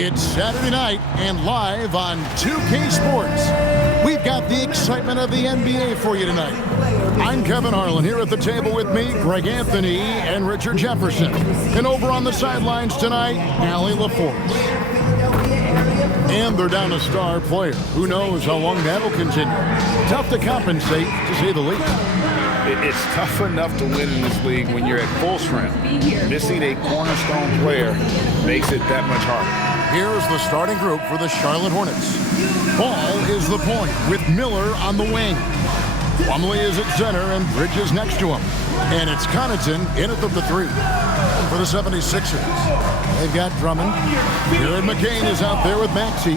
It's Saturday night and live on 2K Sports. We've got the excitement of the NBA for you tonight. I'm Kevin Harlan here at the table with me, Greg Anthony and Richard Jefferson. And over on the sidelines tonight, Allie LaForce. And they're down a star player. Who knows how long that'll continue. Tough to compensate, to say the least. It's tough enough to win in this league when you're at full strength. Missing a cornerstone player makes it that much harder. Here's the starting group for the Charlotte Hornets. Ball is the point with Miller on the wing. Plumlee is at center and Bridges next to him. And it's Connaughton in at the three for the 76ers. They've got Drummond. Jared McCain is out there with Maxey.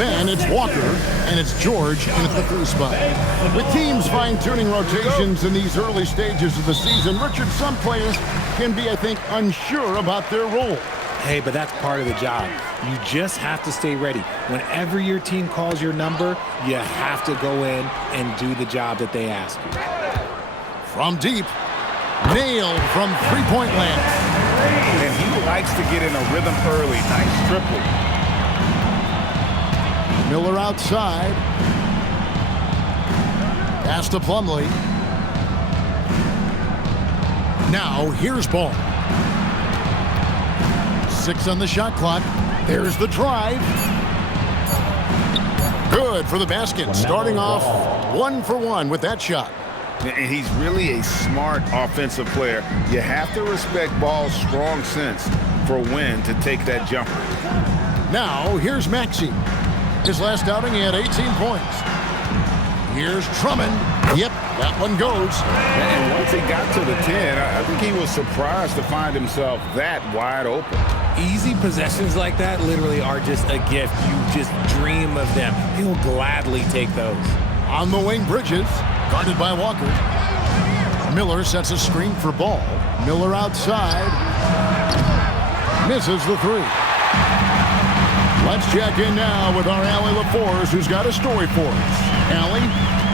Then it's Walker and it's George in at the three spot. With teams fine-tuning rotations in these early stages of the season, Richard, some players can be, I think, unsure about their role. Hey, but that's part of the job. You just have to stay ready. Whenever your team calls your number, you have to go in and do the job that they ask you. From deep, nailed from three-point land. And he likes to get in a rhythm early. Nice triple. Miller outside. Pass to Plumlee. Now here's Ball. 6 on the shot clock. There's the drive. Good for the basket. Starting off 1 for 1 with that shot. And he's really a smart offensive player. You have to respect Ball's strong sense for when to take that jumper. Now here's Maxey. His last outing he had 18 points. Here's Drummond. Yep, that one goes. And once he got to the 10, I think he was surprised to find himself that wide open. Easy possessions like that literally are just a gift. You just dream of them. He'll gladly take those. On the wing, Bridges, guarded by Walker. Miller sets a screen for Ball. Miller outside. Misses the three. Let's check in now with our Allie LaForce, who's got a story for us. Allie?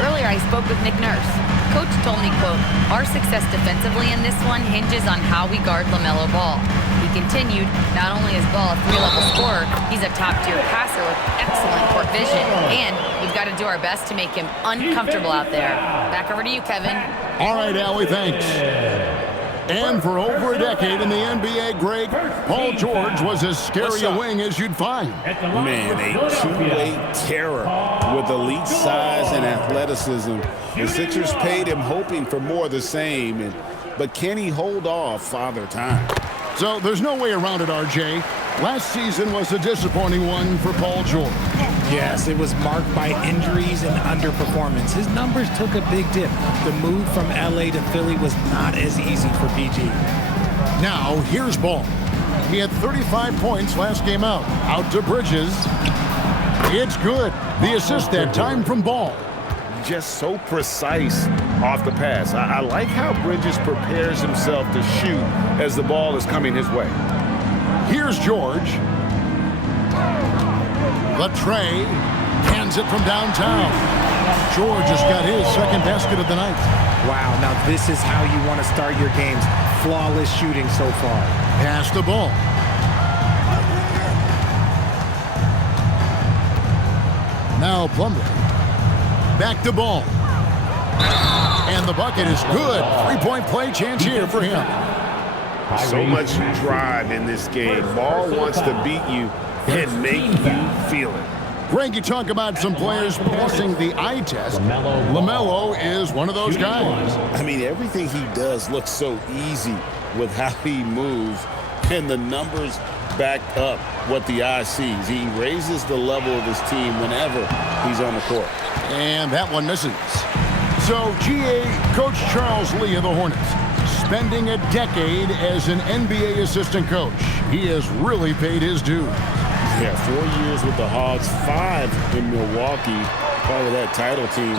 Earlier, I spoke with Nick Nurse. Coach told me, quote, "Our success defensively in this one hinges on how we guard LaMelo Ball." He continued, not only is Ball a three-level scorer, he's a top-tier passer with excellent court vision. And we've got to do our best to make him uncomfortable out there. Back over to you, Kevin. All right, Allie, thanks. And for over a decade in the NBA, Greg, Paul George was as scary a wing as you'd find. Man, a two-way terror with elite size and athleticism. The Sixers paid him hoping for more of the same, but can he hold off Father Time? So there's no way around it, RJ. Last season was a disappointing one for Paul George. Yes, it was marked by injuries and underperformance. His numbers took a big dip. The move from LA to Philly was not as easy for PG. Now, here's Ball. He had 35 points last game out. Out to Bridges. It's good. The assist that time from Ball. Just so precise off the pass. I like how Bridges prepares himself to shoot as the ball is coming his way. Here's George. The tray. Hands it from downtown. George has got his second basket of the night. Wow, now this is how you want to start your games. Flawless shooting so far. Pass the ball. Now Plumlee. Back to Ball. And the bucket is good. Three-point play chance here for him. So much drive in this game. Ball wants to beat you and make you feel it. Greg, you talk about some players passing the eye test. LaMelo is one of those guys. I mean, everything he does looks so easy with how he moves, and the numbers back up what the eye sees. He raises the level of his team whenever he's on the court. And that one misses. So, GA, Coach Charles Lee of the Hornets, spending a decade as an NBA assistant coach. He has really paid his dues. Yeah, 4 years with the Hogs, 5 in Milwaukee, part of that title team.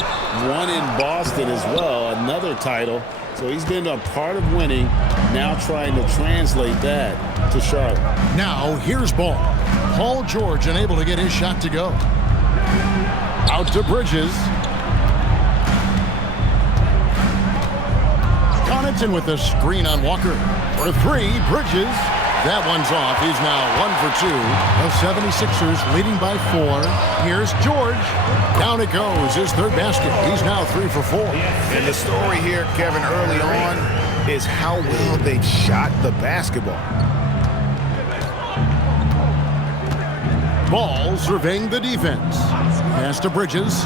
1 in Boston as well, another title. So he's been a part of winning, now trying to translate that to Charlotte. Now, here's Ball. Paul George unable to get his shot to go. Out to Bridges. Connaughton with the screen on Walker. For three, Bridges. That one's off. He's now 1 for 2. The 76ers leading by 4. Here's George. Down it goes. His third basket. He's now 3 for 4. And the story here, Kevin, early on is how well they've shot the basketball. Ball surveying the defense. Pass to Bridges.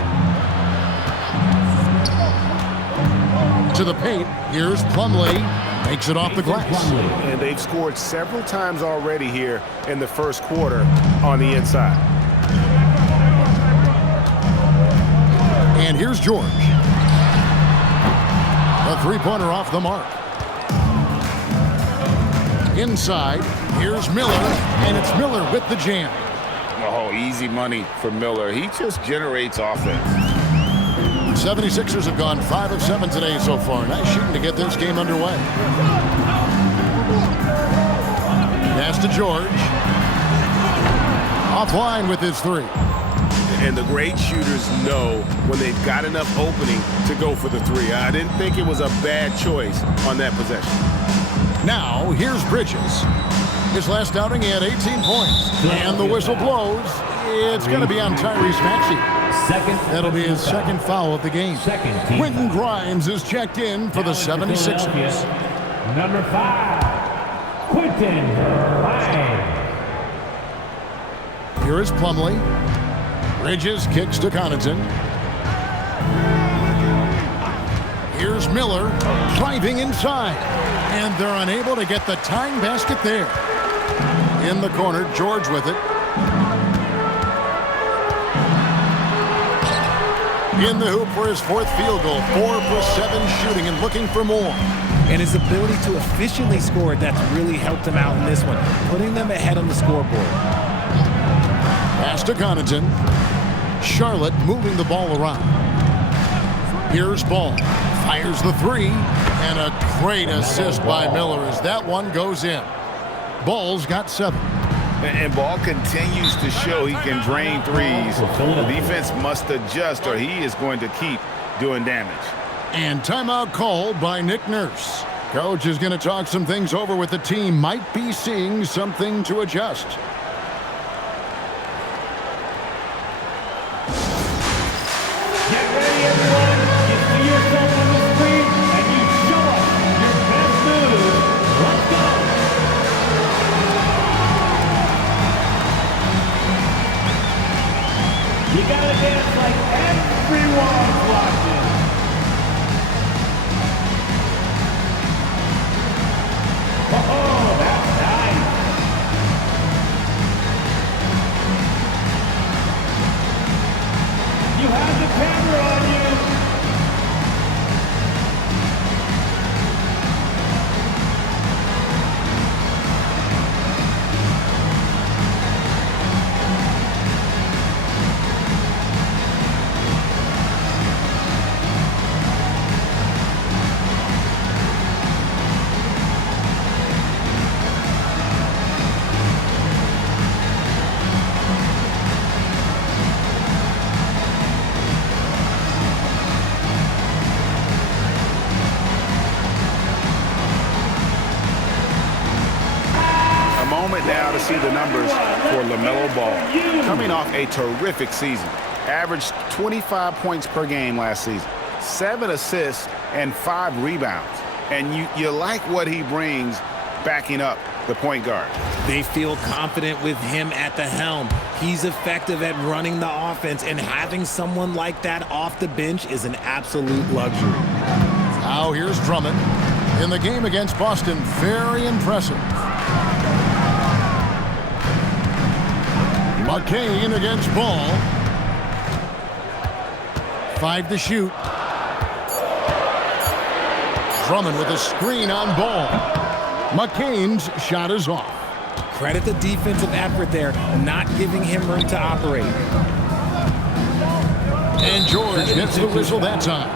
To the paint. Here's Plumlee. Makes it off the glass. And they've scored several times already here in the first quarter on the inside. And here's George. A three-pointer off the mark. Inside, here's Miller, and it's Miller with the jam. Oh, easy money for Miller. He just generates offense. 76ers have gone 5 of 7 today so far. Nice shooting to get this game underway. Pass to George. Offline with his 3. And the great shooters know when they've got enough opening to go for the 3. I didn't think it was a bad choice on that possession. Now, here's Bridges. His last outing, he had 18 points. And the whistle blows. It's going to be on Tyrese Maxey. That'll be his second foul of the game. Quentin Grimes is checked in for the 76ers. Number 5, Quentin Grimes. Here is Plumlee. Bridges kicks to Connaughton. Here's Miller driving inside. And they're unable to get the tying basket there. In the corner, George with it. In the hoop for his 4th field goal. 4 for 7 shooting and looking for more. And his ability to efficiently score, that's really helped him out in this one, putting them ahead on the scoreboard. Pass to Connaughton. Charlotte moving the ball around. Here's Ball. Fires the 3. And a great assist by Miller as that one goes in. Ball's got 7. And Ball continues to show he can drain threes. The defense must adjust or he is going to keep doing damage. And timeout called by Nick Nurse. Coach is going to talk some things over with the team. Might be seeing something to adjust. Get ready, everyone. You see yourself on the screen, and you show us your best moves. Let's go. You gotta dance like everyone's watching. Oh, that's nice. You have the camera on you. Now to see the numbers for LaMelo Ball. Coming off a terrific season. Averaged 25 points per game last season. 7 assists and 5 rebounds. And you like what he brings backing up the point guard. They feel confident with him at the helm. He's effective at running the offense, and having someone like that off the bench is an absolute luxury. Now here's Drummond. In the game against Boston, very impressive. McCain against Ball. 5 to shoot. Drummond with a screen on Ball. McCain's shot is off. Credit the defensive effort there, not giving him room to operate. And George gets the whistle that time.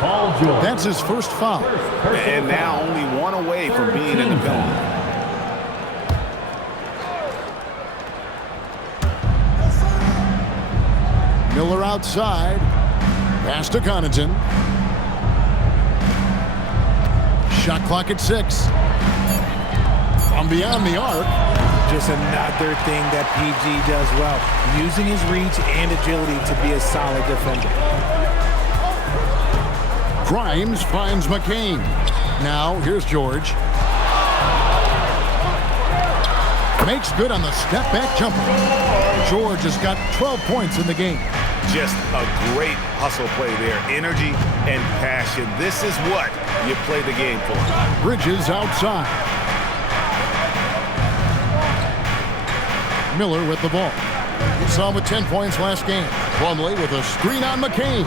Paul George. That's his first foul. And now only 1 away from being in the penalty. Miller outside. Pass to Connaughton. Shot clock at 6. From beyond the arc. Just another thing that PG does well, using his reach and agility to be a solid defender. Grimes finds McCain. Now, here's George. Makes good on the step-back jumper. George has got 12 points in the game. Just a great hustle play there. Energy and passion. This is what you play the game for. Bridges outside. Miller with the ball. We saw him with 10 points last game. Plumlee with a screen on McCain.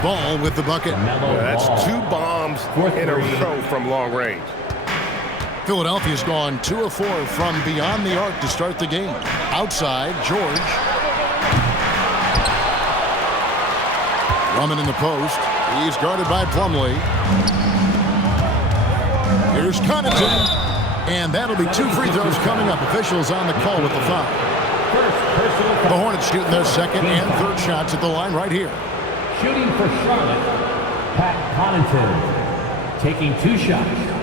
Ball with the bucket. That's 2 bombs in a row from long range. Philadelphia's gone 2 of 4 from beyond the arc to start the game. Outside, George. Drummond in the post. He's guarded by Plumlee. Here's Connaughton. And that'll be 2 free throws coming up. Officials on the call with the foul. The Hornets shooting their second and third shots at the line right here. Shooting for Charlotte, Pat Connaughton, taking 2 shots.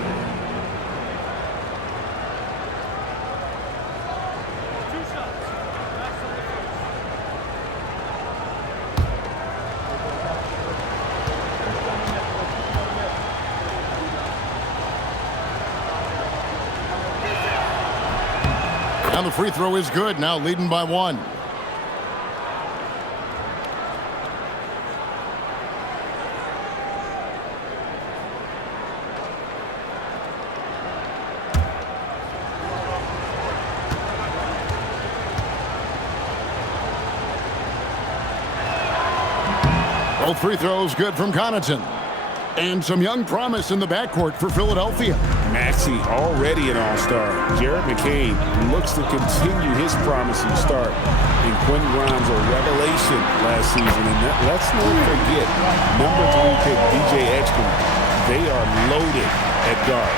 And the free throw is good, now leading by 1. Both free throws good from Connaughton. And some young promise in the backcourt for Philadelphia. Maxey already an all-star. Jared McCain looks to continue his promising start. And Quinn Grimes a revelation last season. And let's not forget, number 3 pick DJ Edgecombe. They are loaded at guard.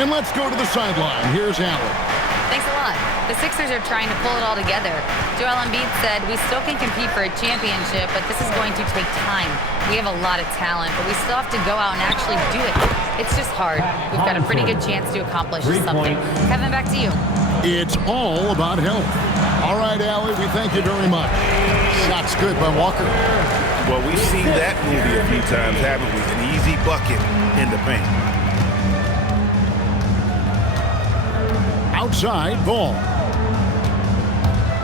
And let's go to the sideline. Here's Allen. Thanks a lot. The Sixers are trying to pull it all together. Joel Embiid said, "We still can compete for a championship, but this is going to take time. We have a lot of talent, but we still have to go out and actually do it. It's just hard. We've got a pretty good chance to accomplish something." Kevin, back to you. It's all about health. All right, Allie, we thank you very much. Shot's good by Walker. Well, we've seen that movie a few times, haven't we? An easy bucket in the paint. Outside, ball.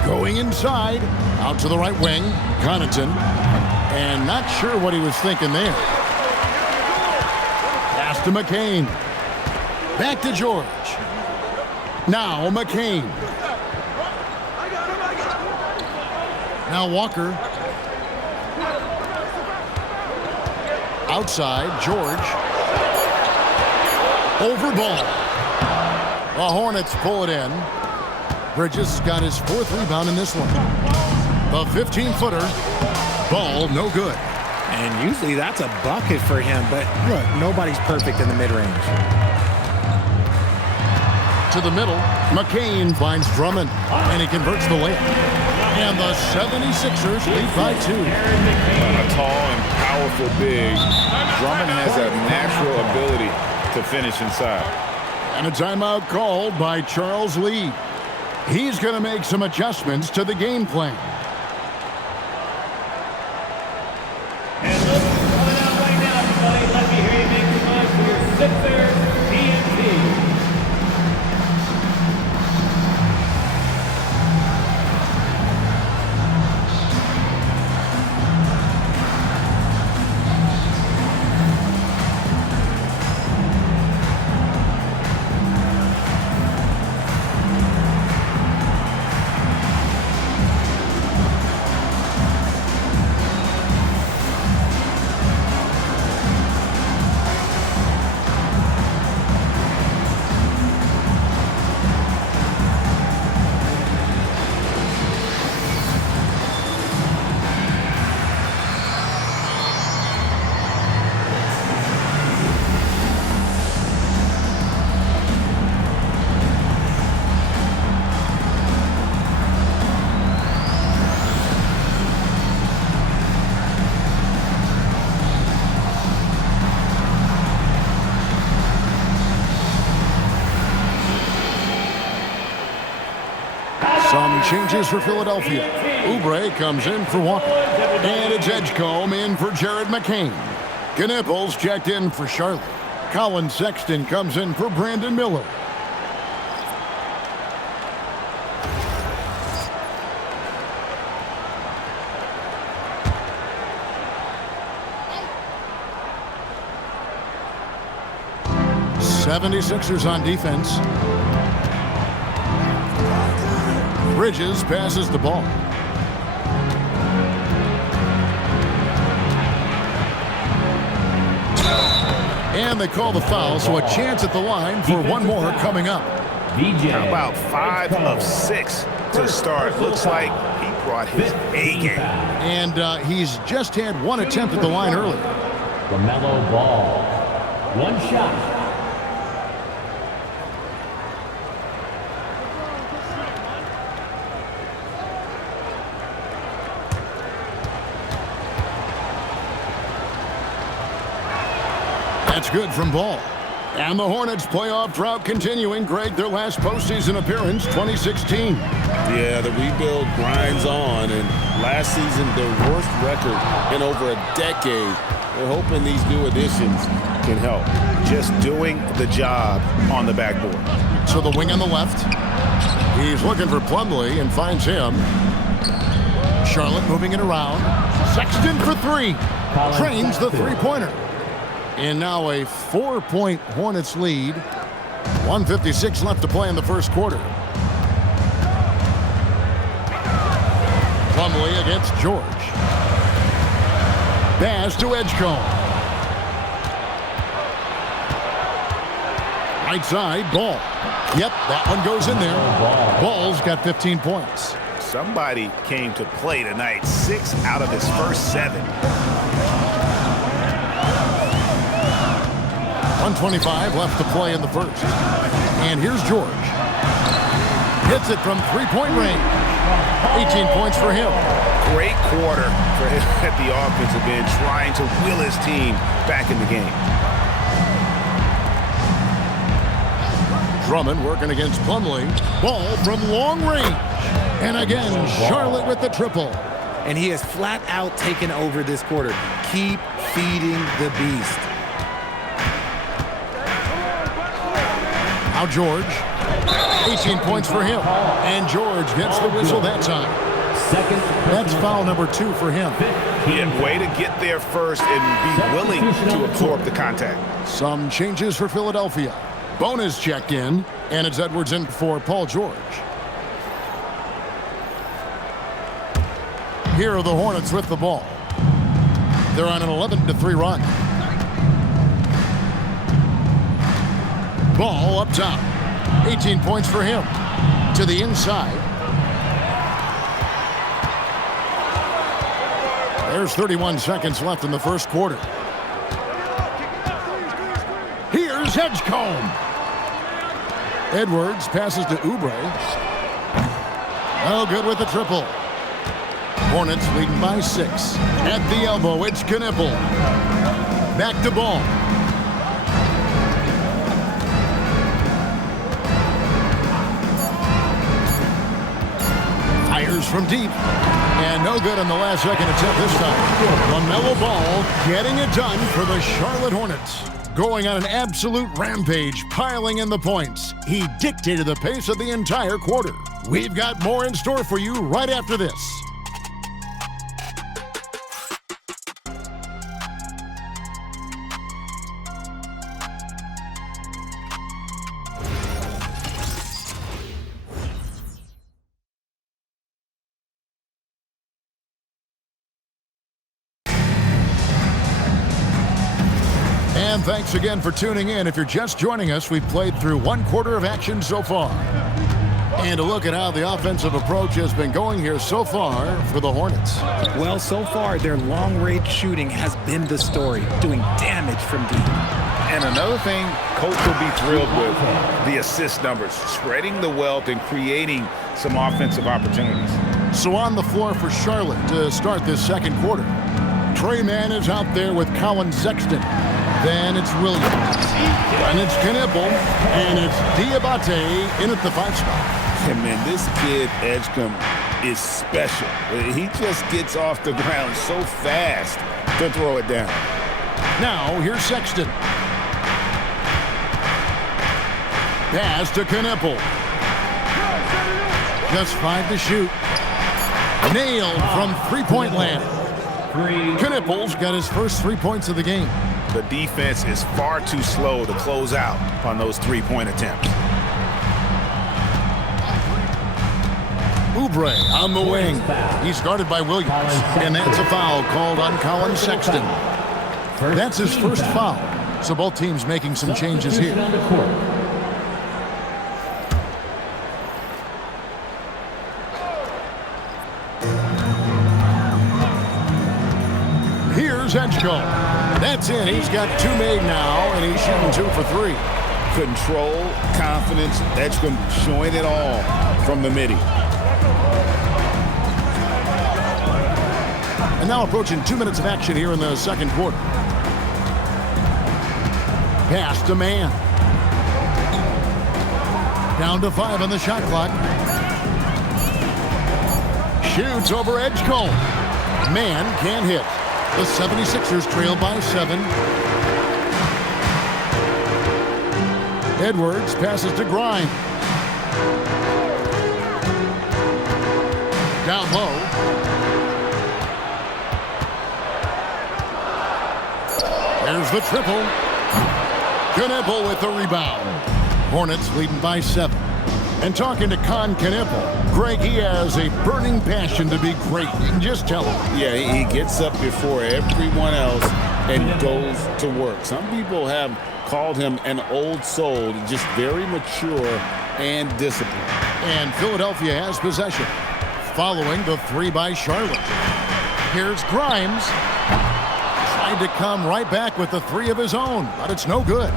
Going inside, out to the right wing, Connaughton. And not sure what he was thinking there. Pass to McCain. Back to George. Now McCain. Now Walker. Outside, George. Over ball. The Hornets pull it in. Bridges got his 4th rebound in this one. The 15-footer. Ball no good. And usually that's a bucket for him, but look, nobody's perfect in the mid-range. To the middle, McCain finds Drummond, and he converts the layup. And the 76ers lead by 2. A tall and powerful big. Drummond has a natural ability to finish inside. And a timeout called by Charles Lee. He's going to make some adjustments to the game plan. And look, coming out right now, everybody. Let me hear you make some noise for your Sixers TNT. changes for Philadelphia. Oubre comes in for Walker. And it's Edgecombe in for Jared McCain. Knipples checked in for Charlotte. Colin Sexton comes in for Brandon Miller. '76ers on defense. Bridges passes the ball. And they call the foul, so a chance at the line for one more coming up. How about 5 of 6 to start? Looks like he brought his A game. And he's just had one attempt at the line earlier. LaMelo Ball. One shot. That's good from Ball. And the Hornets playoff drought continuing. Greg, their last postseason appearance, 2016. Yeah, the rebuild grinds on, and last season their worst record in over a decade. They're hoping these new additions can help. Just doing the job on the backboard. So the wing on the left. He's looking for Plumlee and finds him. Charlotte moving it around. Sexton for three. Trains the three-pointer. And now a 4-point Hornets lead. 1:56 left to play in the first quarter. Plumlee against George. Pass to Edgecombe. Right side, Ball. Yep, that one goes in there. Ball's got 15 points. Somebody came to play tonight. 6 out of his first 7. 1:25 left to play in the first. And here's George. Hits it from three-point range. 18 points for him. Great quarter for him at the offensive end, trying to will his team back in the game. Drummond working against Plumlee. Ball from long range. And again, Charlotte with the triple. And he has flat out taken over this quarter. Keep feeding the beast. Now George, 18 points for him. And George gets the whistle that time. That's foul number 2 for him. Yeah, way to get there first and be willing to absorb the contact. Some changes for Philadelphia. Bonus checked in, and it's Edwards in for Paul George. Here are the Hornets with the ball. They're on an 11-3 run. Ball up top. 18 points for him. To the inside. There's 31 seconds left in the first quarter. Here's Edgecombe. Edwards passes to Oubre. Oh, good with the triple. Hornets leading by 6. At the elbow, it's Knippel. Back to Ball. Fires from deep. And no good on the last second attempt this time. LaMelo Ball getting it done for the Charlotte Hornets. Going on an absolute rampage, piling in the points. He dictated the pace of the entire quarter. We've got more in store for you right after this. And thanks again for tuning in. If you're just joining us, we've played through one quarter of action so far. And a look at how the offensive approach has been going here so far for the Hornets. Well, so far, their long-range shooting has been the story, doing damage from deep. And another thing Coach will be thrilled with, the assist numbers, spreading the wealth and creating some offensive opportunities. So on the floor for Charlotte to start this second quarter. Trey Mann is out there with Colin Sexton. Then it's Williams. Then it's Knippel. And it's Diabate in at the 5 spot. And man, this kid, Edgecombe, is special. He just gets off the ground so fast to throw it down. Now, here's Sexton. Pass to Knippel. Just 5 to shoot. Nailed from three-point land. Knippel's got his first 3 points of the game. The defense is far too slow to close out on those three-point attempts. Oubre on the wing. He's guarded by Williams. And that's a foul called on Colin Sexton. That's his first foul. So both teams making some changes here. Here's Edgecombe. That's in. He's got 2 made now, and he's shooting 2 for 3. Control, confidence, Edgecombe showing it all from the midi. And now approaching 2 minutes of action here in the second quarter. Pass to Mann. Down to 5 on the shot clock. Shoots over Edgecombe. Mann can't hit. The 76ers trail by 7. Edwards passes to Grimes. Down low. There's the triple. Knippel with the rebound. Hornets leading by 7. And talking to Knippel, Greg, he has a burning passion to be great. You can just tell him. Yeah, he gets up before everyone else and goes to work. Some people have called him an old soul, just very mature and disciplined. And Philadelphia has possession. Following the 3 by Charlotte. Here's Grimes. Tried to come right back with the 3 of his own, but it's no good.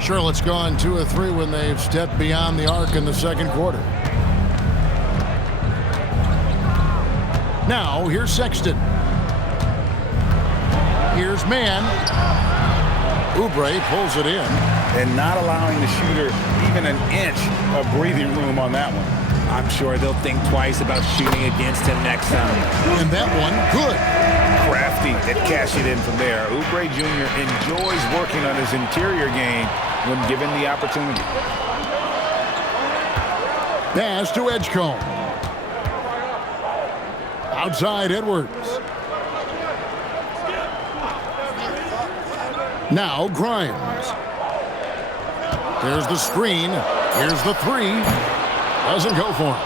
Charlotte's gone 2 of 3 when they've stepped beyond the arc in the second quarter. Now, here's Sexton. Here's Mann. Oubre pulls it in. And not allowing the shooter even an inch of breathing room on that one. I'm sure they'll think twice about shooting against him next time. And that one, good. Crafty at cashing it in from there. Oubre Jr. enjoys working on his interior game when given the opportunity. Pass to Edgecombe. Outside Edwards. Now Grimes. There's the screen. Here's the 3. Doesn't go for him.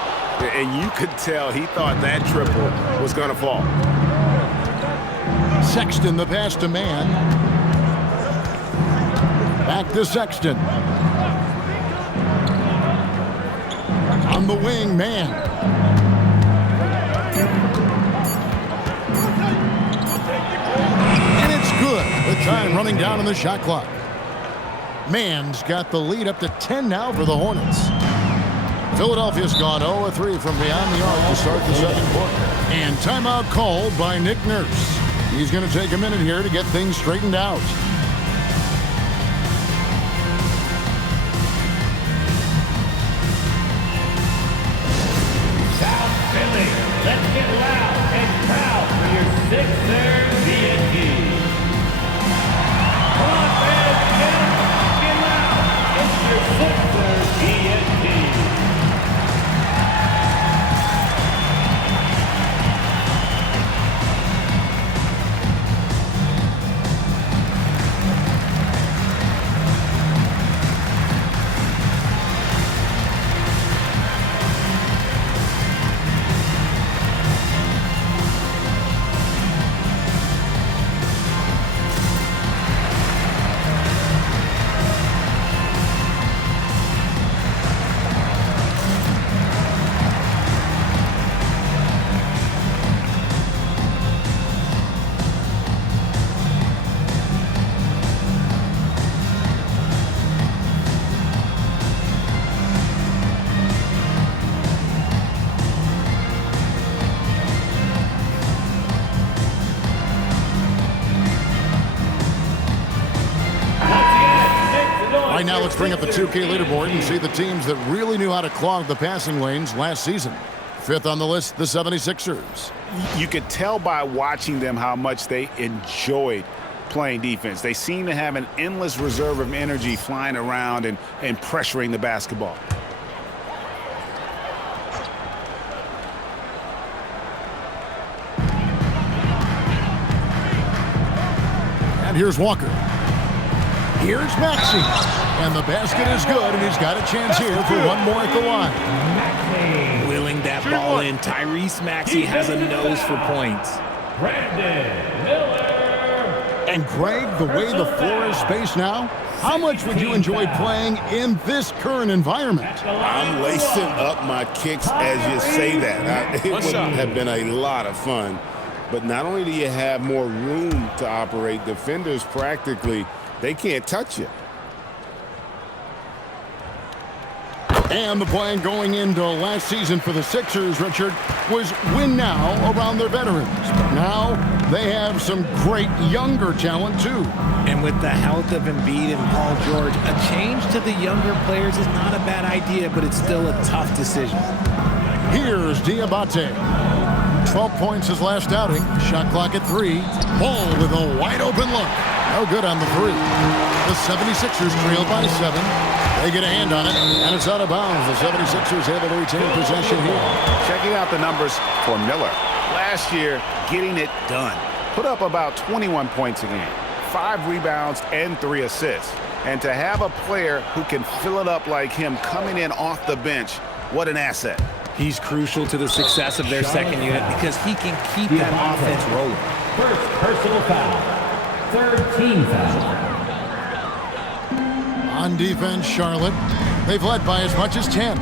And you could tell he thought that triple was going to fall. Sexton, the pass to Mann. Back to Sexton. On the wing, Mann. And it's good. The time running down on the shot clock. Mann's got the lead up to 10 now for the Hornets. Philadelphia's gone 0-3 from beyond the arc to start the second quarter. And timeout called by Nick Nurse. He's going to take a minute here to get things straightened out. South Philly, let's get loud and proud for your Sixers D&D. Come on, fans, get loud. It's your Sixers D&D. Right now, let's bring up the 2K leaderboard and see the teams that really knew how to clog the passing lanes last season. Fifth on the list, the 76ers. You could tell by watching them how much they enjoyed playing defense. They seem to have an endless reserve of energy flying around and pressuring the basketball. And here's Walker. Here's Maxey. And the basket is good, and he's got a chance here for one more at the line. Willing that ball in. Tyrese Maxey has a nose for points. Brandon Miller. And Greg, the way the floor is spaced now, how much would you enjoy playing in this current environment? I'm lacing up my kicks as you say that. It would have been a lot of fun. But not only do you have more room to operate, defenders practically, they can't touch you. And the plan going into last season for the Sixers, Richard, was win now around their veterans. But now they have some great younger talent, too. And with the health of Embiid and Paul George, a change to the younger players is not a bad idea, but it's still a tough decision. Here's Diabate. 12 points his last outing. Shot clock at 3. Ball with a wide open look. No good on the 3. The 76ers trail by 7. They get a hand on it, and it's out of bounds. The 76ers able to retain possession here. Checking out the numbers for Miller. Last year, getting it done. Put up about 21 points a game, 5 rebounds, and 3 assists. And to have a player who can fill it up like him coming in off the bench, what an asset. He's crucial to the success of their second unit because he can keep that offense rolling. First personal foul. Third team foul. On defense, Charlotte. They've led by as much as 10.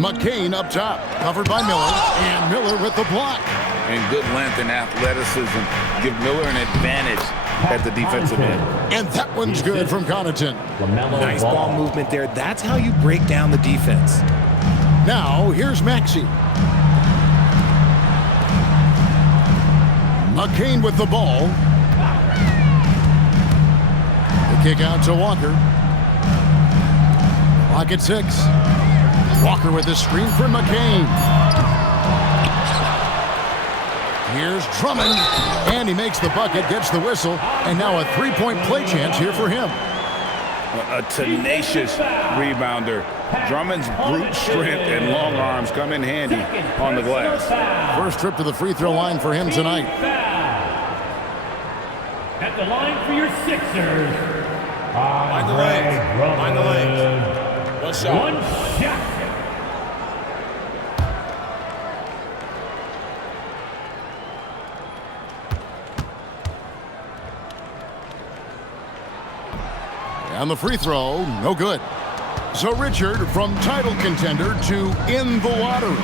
McCain up top, covered by Miller, and Miller with the block. And good length and athleticism give Miller an advantage at the defensive end. And that one's good from Connaughton. Nice ball movement there. That's how you break down the defense. Now, here's Maxey. McCain with the ball. The kick out to Walker. Clock at 6. Walker with the screen for McCain. Here's Drummond, and he makes the bucket, gets the whistle, and now a three-point play chance here for him. A tenacious rebounder. Drummond's brute strength and long arms come in handy on the glass. First trip to the free throw line for him tonight. At the line for your Sixers. Mind the lanes. Mind the lanes. One shot. One shot. And the free throw, no good. So, Richard, from title contender to in the lottery,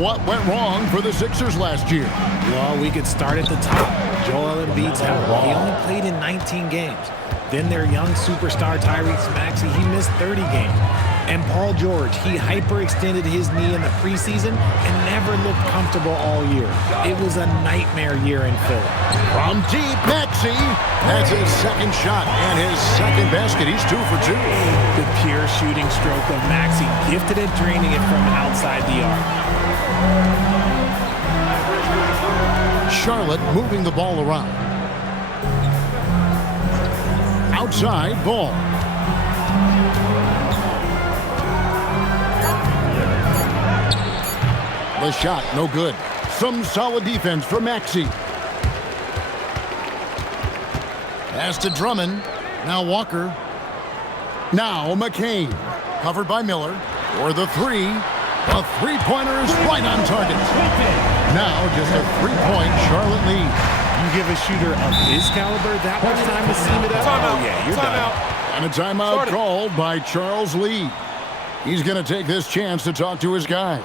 what went wrong for the Sixers last year? Well, we could start at the top. Joel Embiid's health. He only played in 19 games. Then their young superstar Tyrese Maxey, he missed 30 games. And Paul George, he hyperextended his knee in the preseason and never looked comfortable all year. It was a nightmare year in Philly. From deep, Maxey. That's his second shot and his second basket. He's 2 for 2. The pure shooting stroke of Maxey, gifted at draining it from outside the arc. Charlotte moving the ball around. Outside ball. The shot, no good. Some solid defense for Maxey. Pass to Drummond. Now Walker. Now McCain. Covered by Miller. For the 3. The three-pointer is right on target. Now just a 3-point Charlotte lead. You give a shooter of his caliber that much time to seam it up? Oh, yeah, you're done. And a timeout called by Charles Lee. He's going to take this chance to talk to his guys.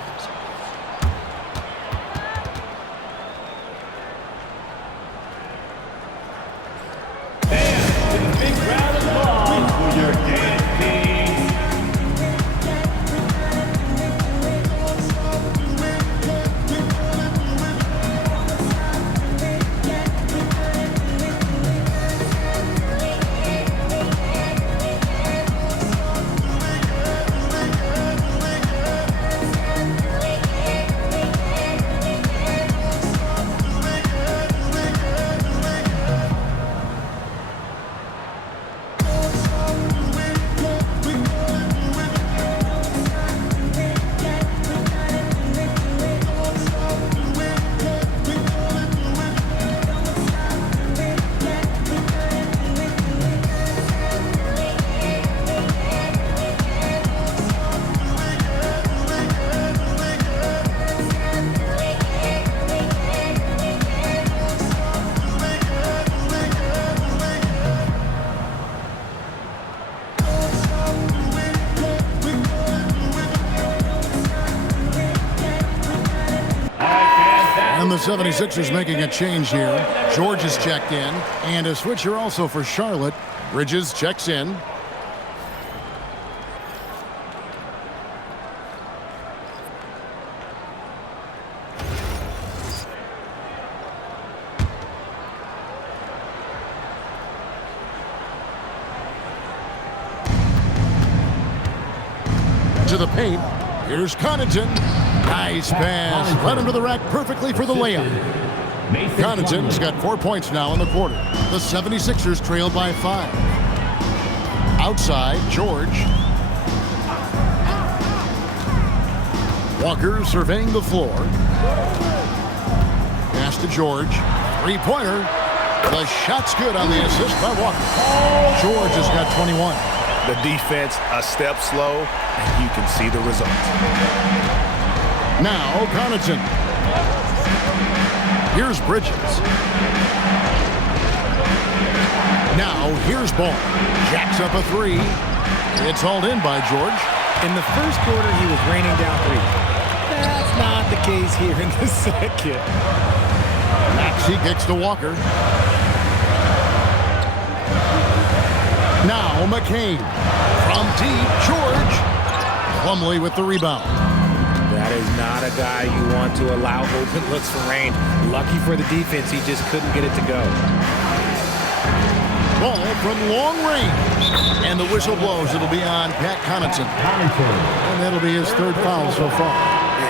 Big round of applause for your dance team. 76ers making a change here. George is checked in. And a switcher also for Charlotte. Bridges checks in. To the paint. Here's Connaughton. Nice pass. Led him to the rack perfectly for the layup. Connaughton's got 4 points now in the quarter. The 76ers trail by 5. Outside, George. Walker surveying the floor. Pass to George. Three-pointer. The shot's good on the assist by Walker. George has got 21. The defense a step slow, and you can see the results. Now Connaughton. Here's Bridges. Now here's Ball. Jacks up a three. It's hauled in by George. In the first quarter, he was raining down three. That's not the case here in the second. Maxey kicks to Walker. Now McCain. From deep, George. Plumlee with the rebound. That is not a guy you want to allow open looks for rain. Lucky for the defense, he just couldn't get it to go. Ball from long range. And the whistle blows. It'll be on Pat Connaughton. And that'll be his third foul so far.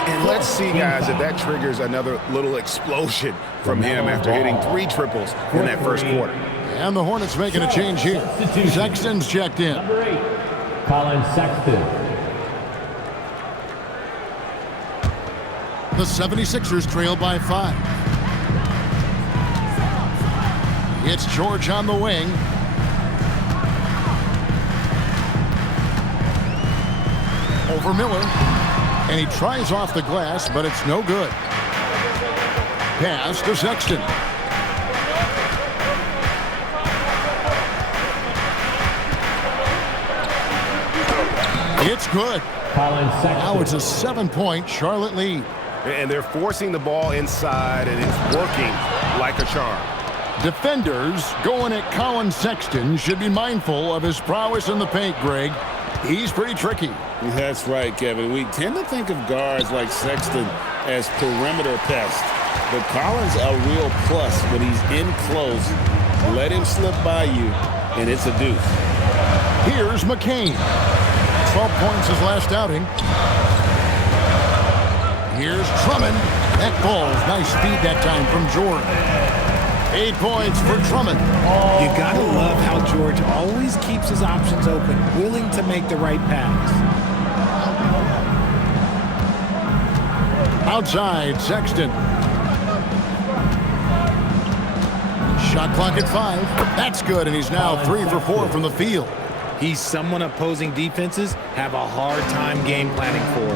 And let's see, guys, if that triggers another little explosion from him after hitting 3 triples in that first quarter. And the Hornets making a change here. Sexton's checked in. Number 8, Colin Sexton. The 76ers trail by 5. It's George on the wing. Over Miller. And he tries off the glass, but it's no good. Pass to Sexton. It's good. Colin Sexton. Now it's a 7-point Charlotte lead. And they're forcing the ball inside, and it's working like a charm. Defenders going at Colin Sexton should be mindful of his prowess in the paint, Greg. He's pretty tricky. That's right, Kevin. We tend to think of guards like Sexton as perimeter pests. But Collins a real plus when he's in close. Let him slip by you, and it's a deuce. Here's McCain. 12 points his last outing. Here's Drummond. That ball's nice feed that time from George. 8 points for Drummond. You gotta love how George always keeps his options open, willing to make the right pass. Outside, Sexton. Shot clock at 5. That's good, and he's now 3 for 4 from the field. He's someone opposing defenses have a hard time game planning for.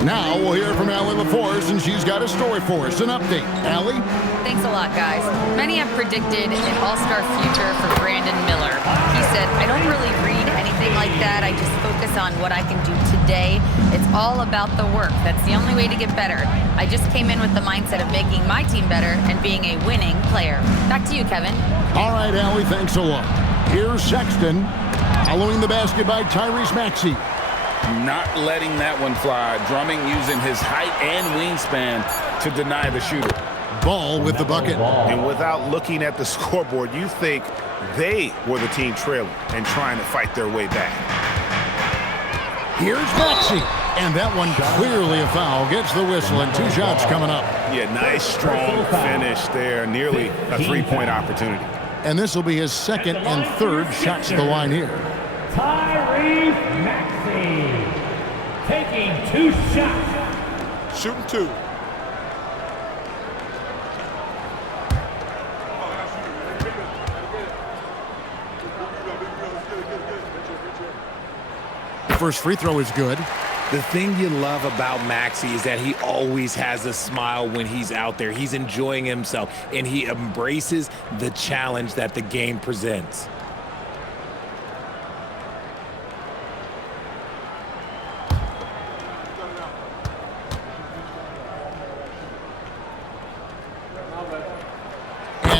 Now we'll hear from Allie LaForce, and she's got a story for us. An update. Allie? Thanks a lot, guys. Many have predicted an all-star future for Brandon Miller. He said, I don't really read anything like that. I just focus on what I can do today. It's all about the work. That's the only way to get better. I just came in with the mindset of making my team better and being a winning player. Back to you, Kevin. All right, Allie, thanks a lot. Here's Sexton. Following the basket by Tyrese Maxey. Not letting that one fly. Drumming using his height and wingspan to deny the shooter. Ball with the bucket. And without looking at the scoreboard, you think they were the team trailing and trying to fight their way back. Here's Maxey. And that one clearly a foul. Gets the whistle, and 2 shots coming up. Yeah, nice, strong finish there. Nearly a 3-point opportunity. And this will be his second and third shots to the line here. Tyrese Maxey taking 2 shots. Shooting 2. The first free throw is good. The thing you love about Maxey is that he always has a smile when he's out there. He's enjoying himself, and he embraces the challenge that the game presents.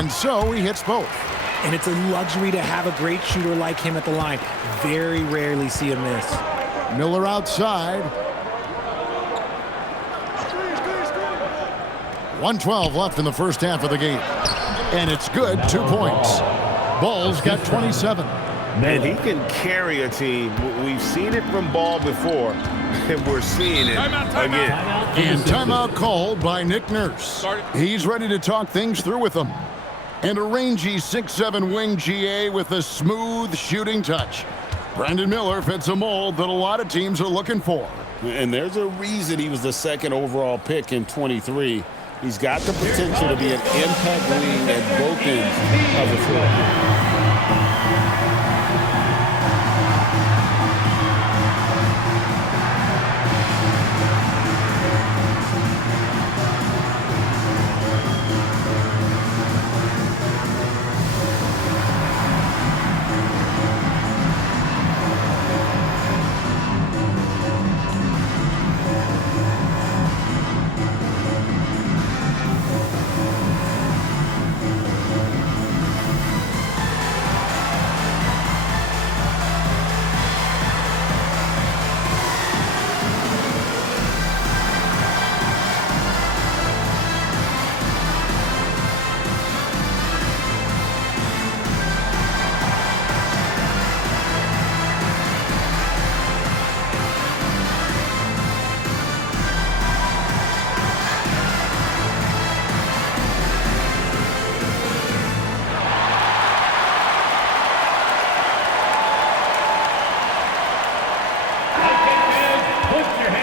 And so he hits both. And it's a luxury to have a great shooter like him at the line. Very rarely see a miss. Miller outside. 1:12 left in the first half of the game. And it's good, 2 points. Ball's got 27. And he can carry a team. We've seen it from Ball before, and we're seeing it again. And timeout called by Nick Nurse. He's ready to talk things through with them. And a rangy 6'7" wing GA with a smooth shooting touch. Brandon Miller fits a mold that a lot of teams are looking for. And there's a reason he was the second overall pick in 23. He's got the potential to be an impact wing at both ends of the floor.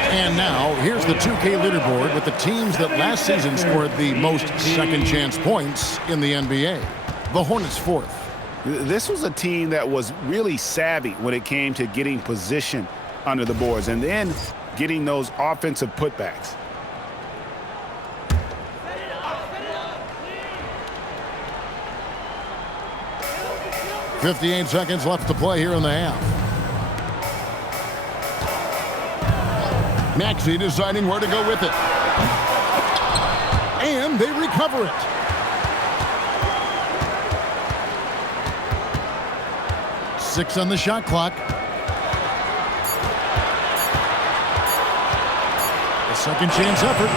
And now, here's the 2K leaderboard with the teams that last season scored the most second-chance points in the NBA. The Hornets fourth. This was a team that was really savvy when it came to getting position under the boards and then getting those offensive putbacks. .58 seconds left to play here in the half. Maxey deciding where to go with it. And they recover it. Six on the shot clock. A second chance effort.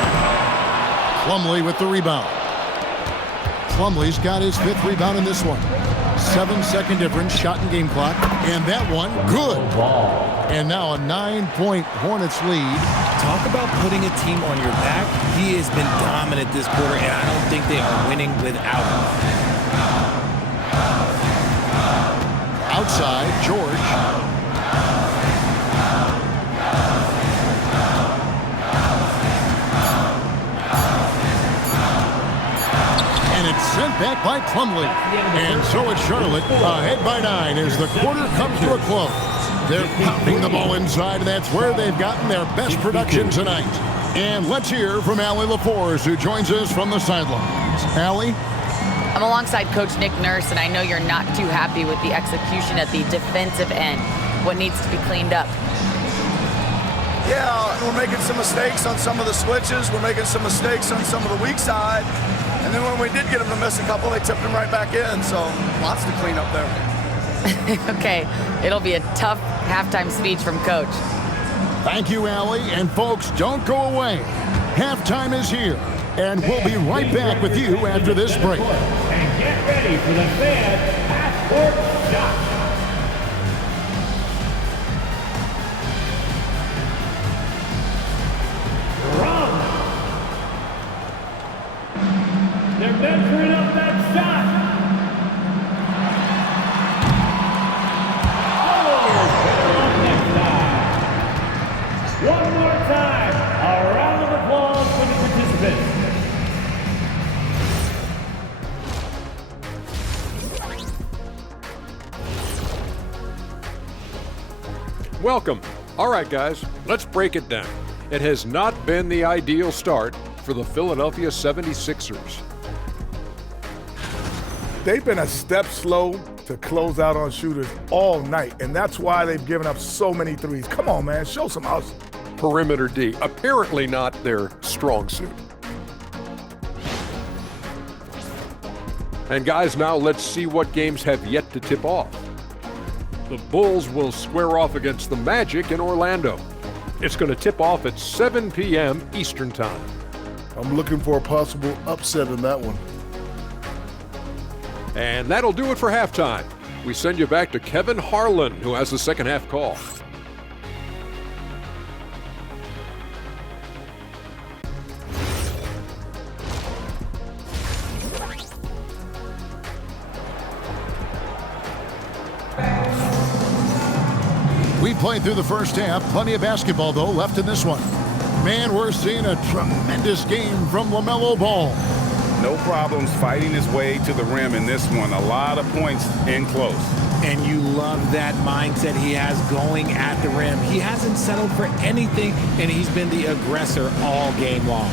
Plumlee with the rebound. Plumlee's got his fifth rebound in this one. 7-second difference, shot and game clock. And that one, good. And now a 9-point Hornets lead. Talk about putting a team on your back. He has been dominant this quarter, and I don't think they are winning without him. Outside, George. And it's sent back by Plumlee. And so it's Charlotte ahead by 9 as the quarter comes to a close. They're pounding the ball inside, and that's where they've gotten their best production tonight. And let's hear from Allie LaForce, who joins us from the sidelines. Allie? I'm alongside Coach Nick Nurse, and I know you're not too happy with the execution at the defensive end. What needs to be cleaned up? Yeah, we're making some mistakes on some of the switches. We're making some mistakes on some of the weak side. And then when we did get them to miss a couple, they tipped them right back in. So lots to clean up there. Okay, it'll be a tough halftime speech from Coach. Thank you, Allie. And folks, don't go away. Halftime is here, and we'll be right back with you after this break. And get ready for the Fed Passport Shot. They're measuring up that shot. One more time, a round of applause for the participants. Welcome. All right, guys, let's break it down. It has not been the ideal start for the Philadelphia 76ers. They've been a step slow to close out on shooters all night, and that's why they've given up so many threes. Come on, man, show some hustle. Perimeter D, apparently not their strong suit. And guys, now let's see what games have yet to tip off. The Bulls will square off against the Magic in Orlando. It's going to tip off at 7 p.m. Eastern Time. I'm looking for a possible upset in that one. And that'll do it for halftime. We send you back to Kevin Harlan, who has the second half call. We played through the first half. Plenty of basketball, though, left in this one. Man, we're seeing a tremendous game from LaMelo Ball. No problems fighting his way to the rim in this one. A lot of points in close. And you love that mindset he has going at the rim. He hasn't settled for anything, and he's been the aggressor all game long.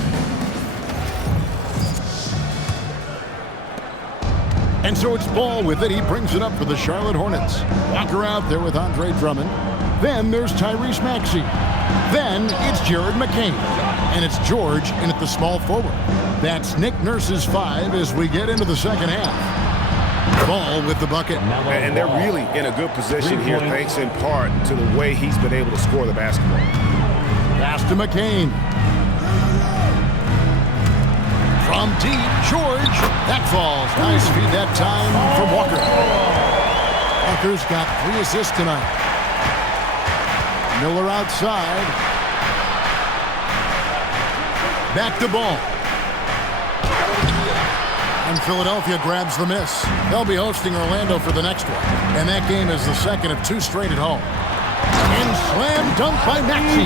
And so it's Ball with it. He brings it up for the Charlotte Hornets. Walker out there with Andre Drummond. Then there's Tyrese Maxey. Then it's Jared McCain. And it's George in at the small forward. That's Nick Nurse's 5 as we get into the second half. Ball with the bucket. And they're really in a good position here, thanks in part to the way he's been able to score the basketball. Pass to McCain. From deep, George. That falls. Nice feed that time from Walker. Walker's got 3 assists tonight. Miller outside. Back to Ball. And Philadelphia grabs the miss. They'll be hosting Orlando for the next one. And that game is the second of 2 straight at home. And slam dunk by Maxey.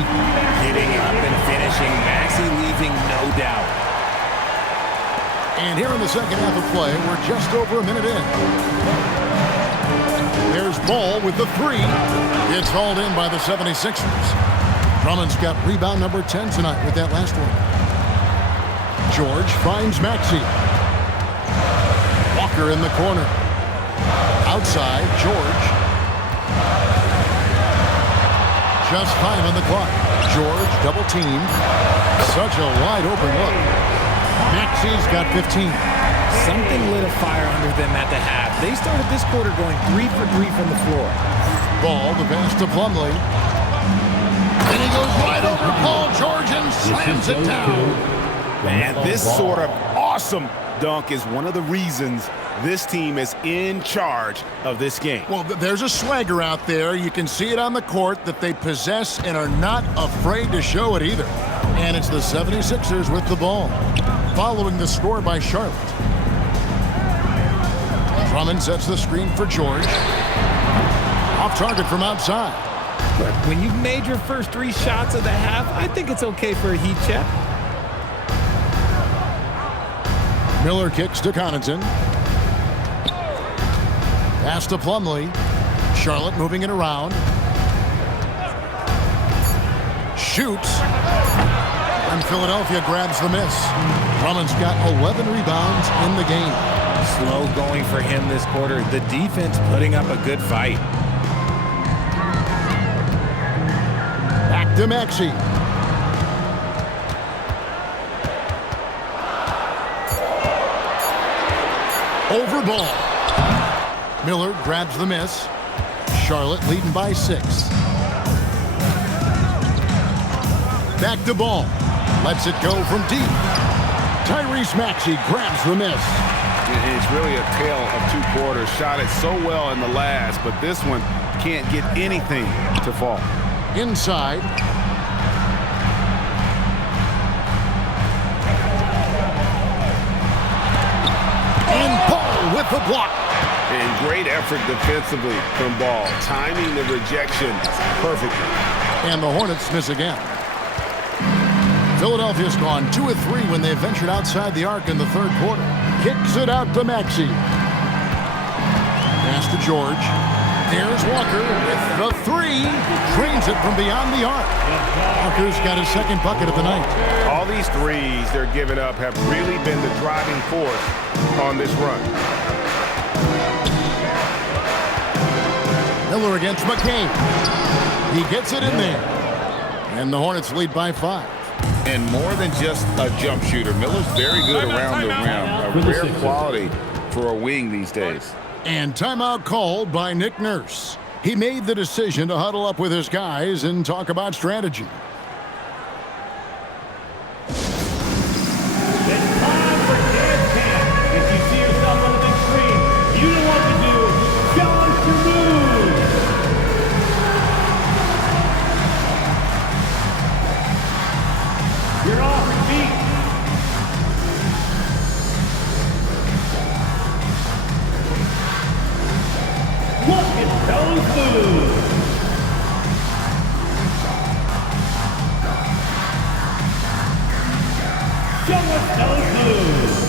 Getting up and finishing. Maxey leaving no doubt. And here in the second half of play, we're just over a minute in. There's Ball with the 3. It's hauled in by the 76ers. Drummond's got rebound number 10 tonight with that last one. George finds Maxey. Walker in the corner. Outside, George. Just 5 on the clock. George double teamed. Such a wide open look. Maxey's got 15. Something lit a fire under them at the half. They started this quarter going 3 for 3 from the floor. Ball, the pass to Plumlee. And he goes wide over Paul George and slams it down. And this sort of awesome dunk is one of the reasons this team is in charge of this game. Well, there's a swagger out there. You can see it on the court that they possess and are not afraid to show it either. And it's the 76ers with the ball, following the score by Charlotte. Drummond sets the screen for George. Off target from outside. Look, when you've made your first 3 shots of the half, I think it's okay for a heat check. Miller kicks to Connaughton. Pass to Plumlee. Charlotte moving it around. Shoots. And Philadelphia grabs the miss. Drummond's got 11 rebounds in the game. Slow going for him this quarter. The defense putting up a good fight. Back to Maxey. Over Ball. Miller grabs the miss. Charlotte leading by 6. Back to Ball. Lets it go from deep. Tyrese Maxey grabs the miss. It's really a tale of 2 quarters. Shot it so well in the last, but this one can't get anything to fall. Inside. And Ball with the block. And great effort defensively from Ball. Timing the rejection perfectly. And the Hornets miss again. Philadelphia's gone 2 of 3 when they ventured outside the arc in the 3rd quarter. Kicks it out to Maxey. Pass to George. There's Walker with the 3. Drains it from beyond the arc. Walker's got his 2nd bucket of the night. All these threes they're giving up have really been the driving force on this run. Miller against McCain. He gets it in there. And the Hornets lead by 5. And more than just a jump shooter, Miller's very good around the rim. A rare quality for a wing these days. And timeout called by Nick Nurse. He made the decision to huddle up with his guys and talk about strategy. It's time for dance camp. If you see yourself on the big screen, you know what to do. Challenge your move. You're off your feet. Look at those moves. Show us those moves.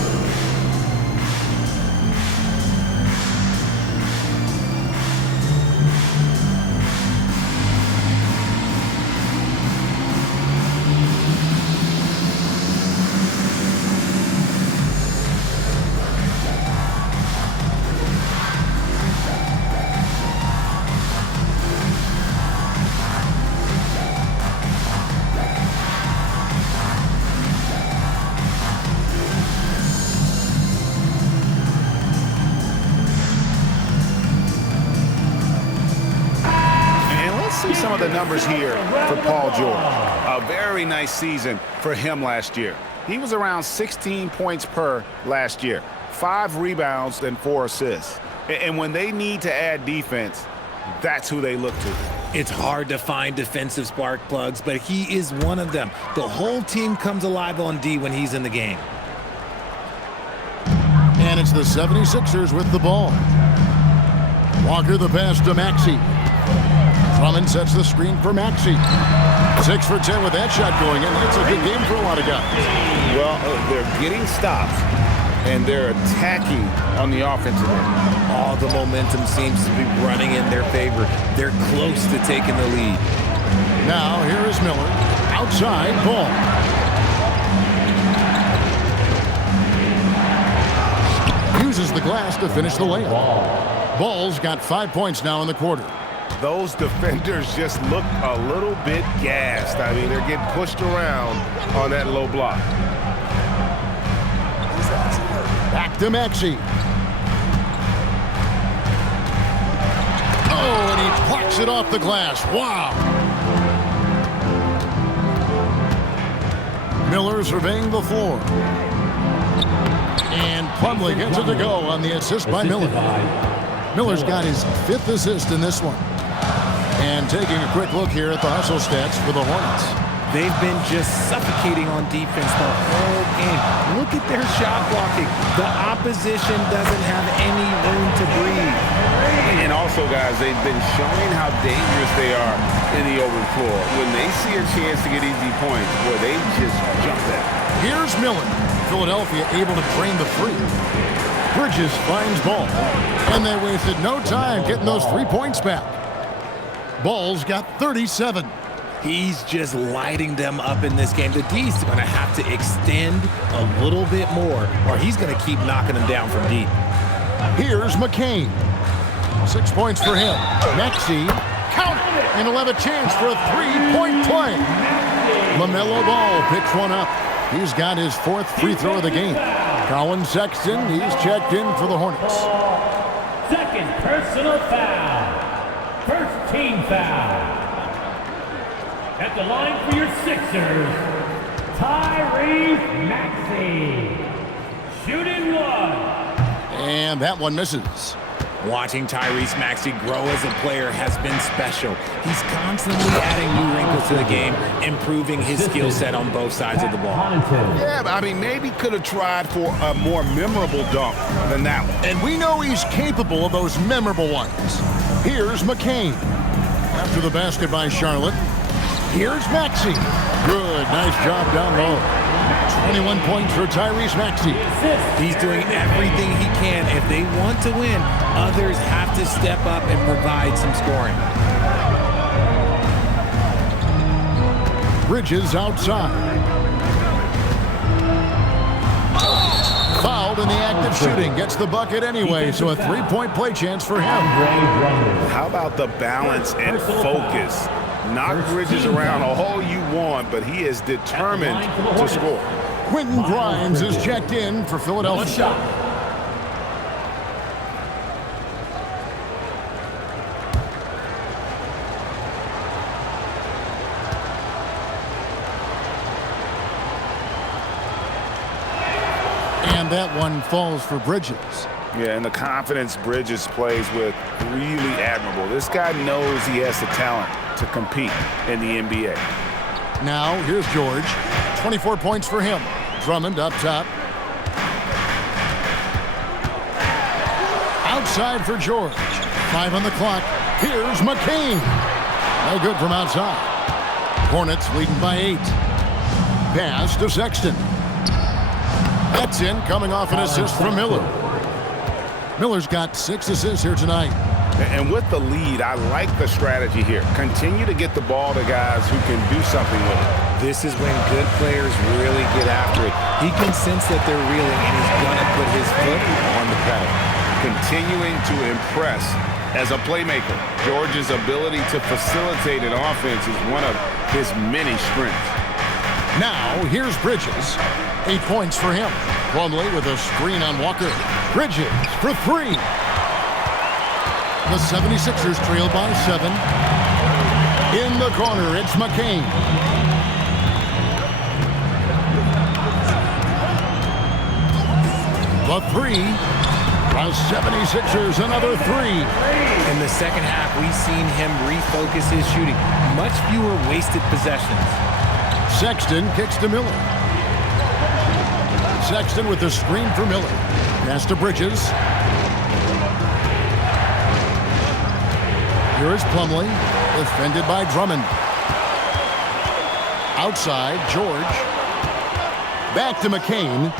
See some of the numbers here for Paul George. A very nice season for him last year. He was around 16 points per last year, 5 rebounds and 4 assists. And when they need to add defense, that's who they look to. It's hard to find defensive spark plugs, but he is one of them. The whole team comes alive on D when he's in the game. And it's the 76ers with the ball. Walker the pass to Maxey. Drummond sets the screen for Maxey. 6 for 10 with that shot going in. It's a good game for a lot of guys. Well, they're getting stops, and they're attacking on the offensive end. All the momentum seems to be running in their favor. They're close to taking the lead. Now, here is Miller. Outside, ball. Uses the glass to finish the layup. Ball's got 5 points now in the quarter. Those defenders just look a little bit gassed. I mean, they're getting pushed around on that low block. Back to Maxey. Oh, and he plucks it off the glass. Wow. Miller surveying the floor. And Plumlee gets it to go on the assist by Miller. Miller's got his 5th assist in this one. And taking a quick look here at the hustle stats for the Hornets. They've been just suffocating on defense the whole game. Look at their shot blocking. The opposition doesn't have any room to breathe. And also, guys, they've been showing how dangerous they are in the open floor. When they see a chance to get easy points, boy, they just jump that. Here's Miller. Philadelphia able to drain the three. Bridges finds Ball. And they wasted no time getting those 3 points back. Ball's got 37. He's just lighting them up in this game. The D's going to have to extend a little bit more, or he's going to keep knocking them down from deep. Here's McCain. 6 points for him. Maxey, count it, and he'll have a chance for a 3-point play. LaMelo Ball picks one up. He's got his 4th free throw of the game. Colin Sexton, he's checked in for the Hornets. Second personal foul. First team foul. At the line for your Sixers, Tyrese Maxey. Shooting one. And that one misses. Watching Tyrese Maxey grow as a player has been special. He's constantly adding new wrinkles to the game, improving his skill set on both sides of the ball. Yeah, but I mean, maybe could have tried for a more memorable dunk than that one. And we know he's capable of those memorable ones. Here's McCain. After the basket by Charlotte, here's Maxey. Good, nice job down low. 21 points for Tyrese Maxey. He's doing everything he can. If they want to win, others have to step up and provide some scoring. Bridges outside. Fouled in the act of shooting. Gets the bucket anyway, so a 3-point play chance for him. How about the balance and focus? Knock Bridges around all you want, but he is determined to score. Quentin Grimes is checked in for Philadelphia. that one falls for Bridges. Yeah, and the confidence Bridges plays with, really admirable. This guy knows he has the talent to compete in the NBA. Now, here's George. 24 points for him. Drummond up top. Outside for George. 5 on the clock. Here's McCain. No good from outside. Hornets leading by 8. Pass to Sexton. That's in, coming off an assist from Miller. Miller's got 6 assists here tonight. And with the lead, I like the strategy here. Continue to get the ball to guys who can do something with it. This is when good players really get after it. He can sense that they're reeling, and he's going to put his foot on the pedal. Continuing to impress as a playmaker. George's ability to facilitate an offense is one of his many strengths. Now, here's Bridges. 8 points for him. Plumlee with a screen on Walker. Bridges for 3. The 76ers trail by 7. In the corner, it's McCain. The 3. The 76ers, another 3. In the second half, we've seen him refocus his shooting. Much fewer wasted possessions. Sexton kicks to Miller. Sexton with the screen for Miller. Pass to Bridges. Here is Plumlee, defended by Drummond. Outside, George. Back to McCain.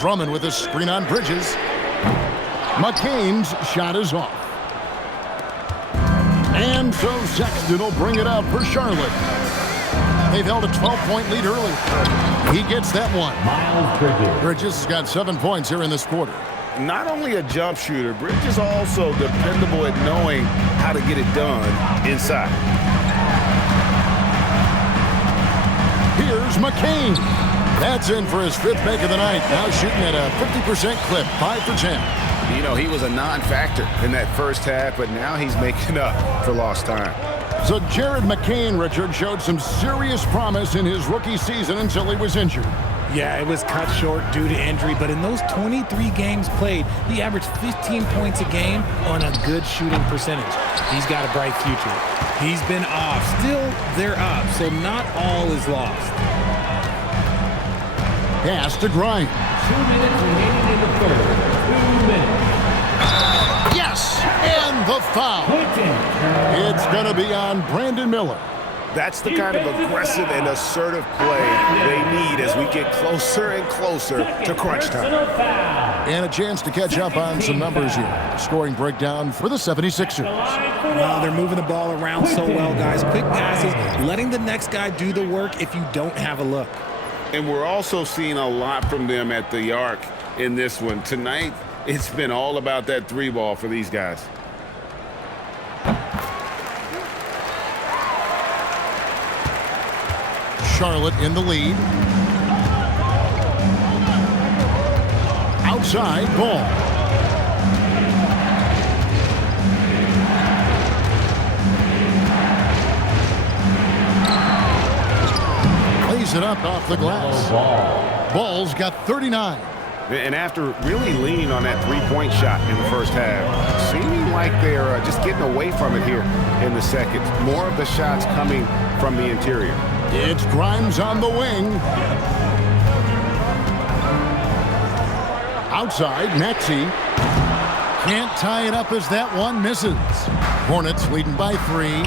Drummond with a screen on Bridges. McCain's shot is off. And so Sexton will bring it up for Charlotte. They've held a 12-point lead early. He gets that one. Bridges has got 7 points here in this quarter. Not only a jump shooter, Bridges also dependable at knowing how to get it done inside. Here's McCain. That's in for his 5th make of the night. Now shooting at a 50% clip, 5 for 10. You know, he was a non-factor in that first half, but now he's making up for lost time. So Jared McCain, Richard, showed some serious promise in his rookie season until he was injured. Yeah, it was cut short due to injury, but in those 23 games played, he averaged 15 points a game on a good shooting percentage. He's got a bright future. He's been off. Still, they're up, so not all is lost. Pass to Grimes. 2 minutes remaining in the third. 2 minutes. Yes, and the foul. It's going to be on Brandon Miller. That's the kind of aggressive and assertive play they need as we get closer and closer to crunch time. And a chance to catch up on some numbers here. Scoring breakdown for the 76ers. Well, they're moving the ball around so well, guys. Quick passes, letting the next guy do the work if you don't have a look. And we're also seeing a lot from them at the arc in this one. Tonight, it's been all about that 3-ball for these guys. Charlotte in the lead. Outside, Ball. Lays it up off the glass. Ball's got 39. And after really leaning on that 3-point shot in the first half, seeming like they're just getting away from it here in the second. More of the shots coming from the interior. It's Grimes on the wing. Outside, Maxey. Can't tie it up as that one misses. Hornets leading by 3.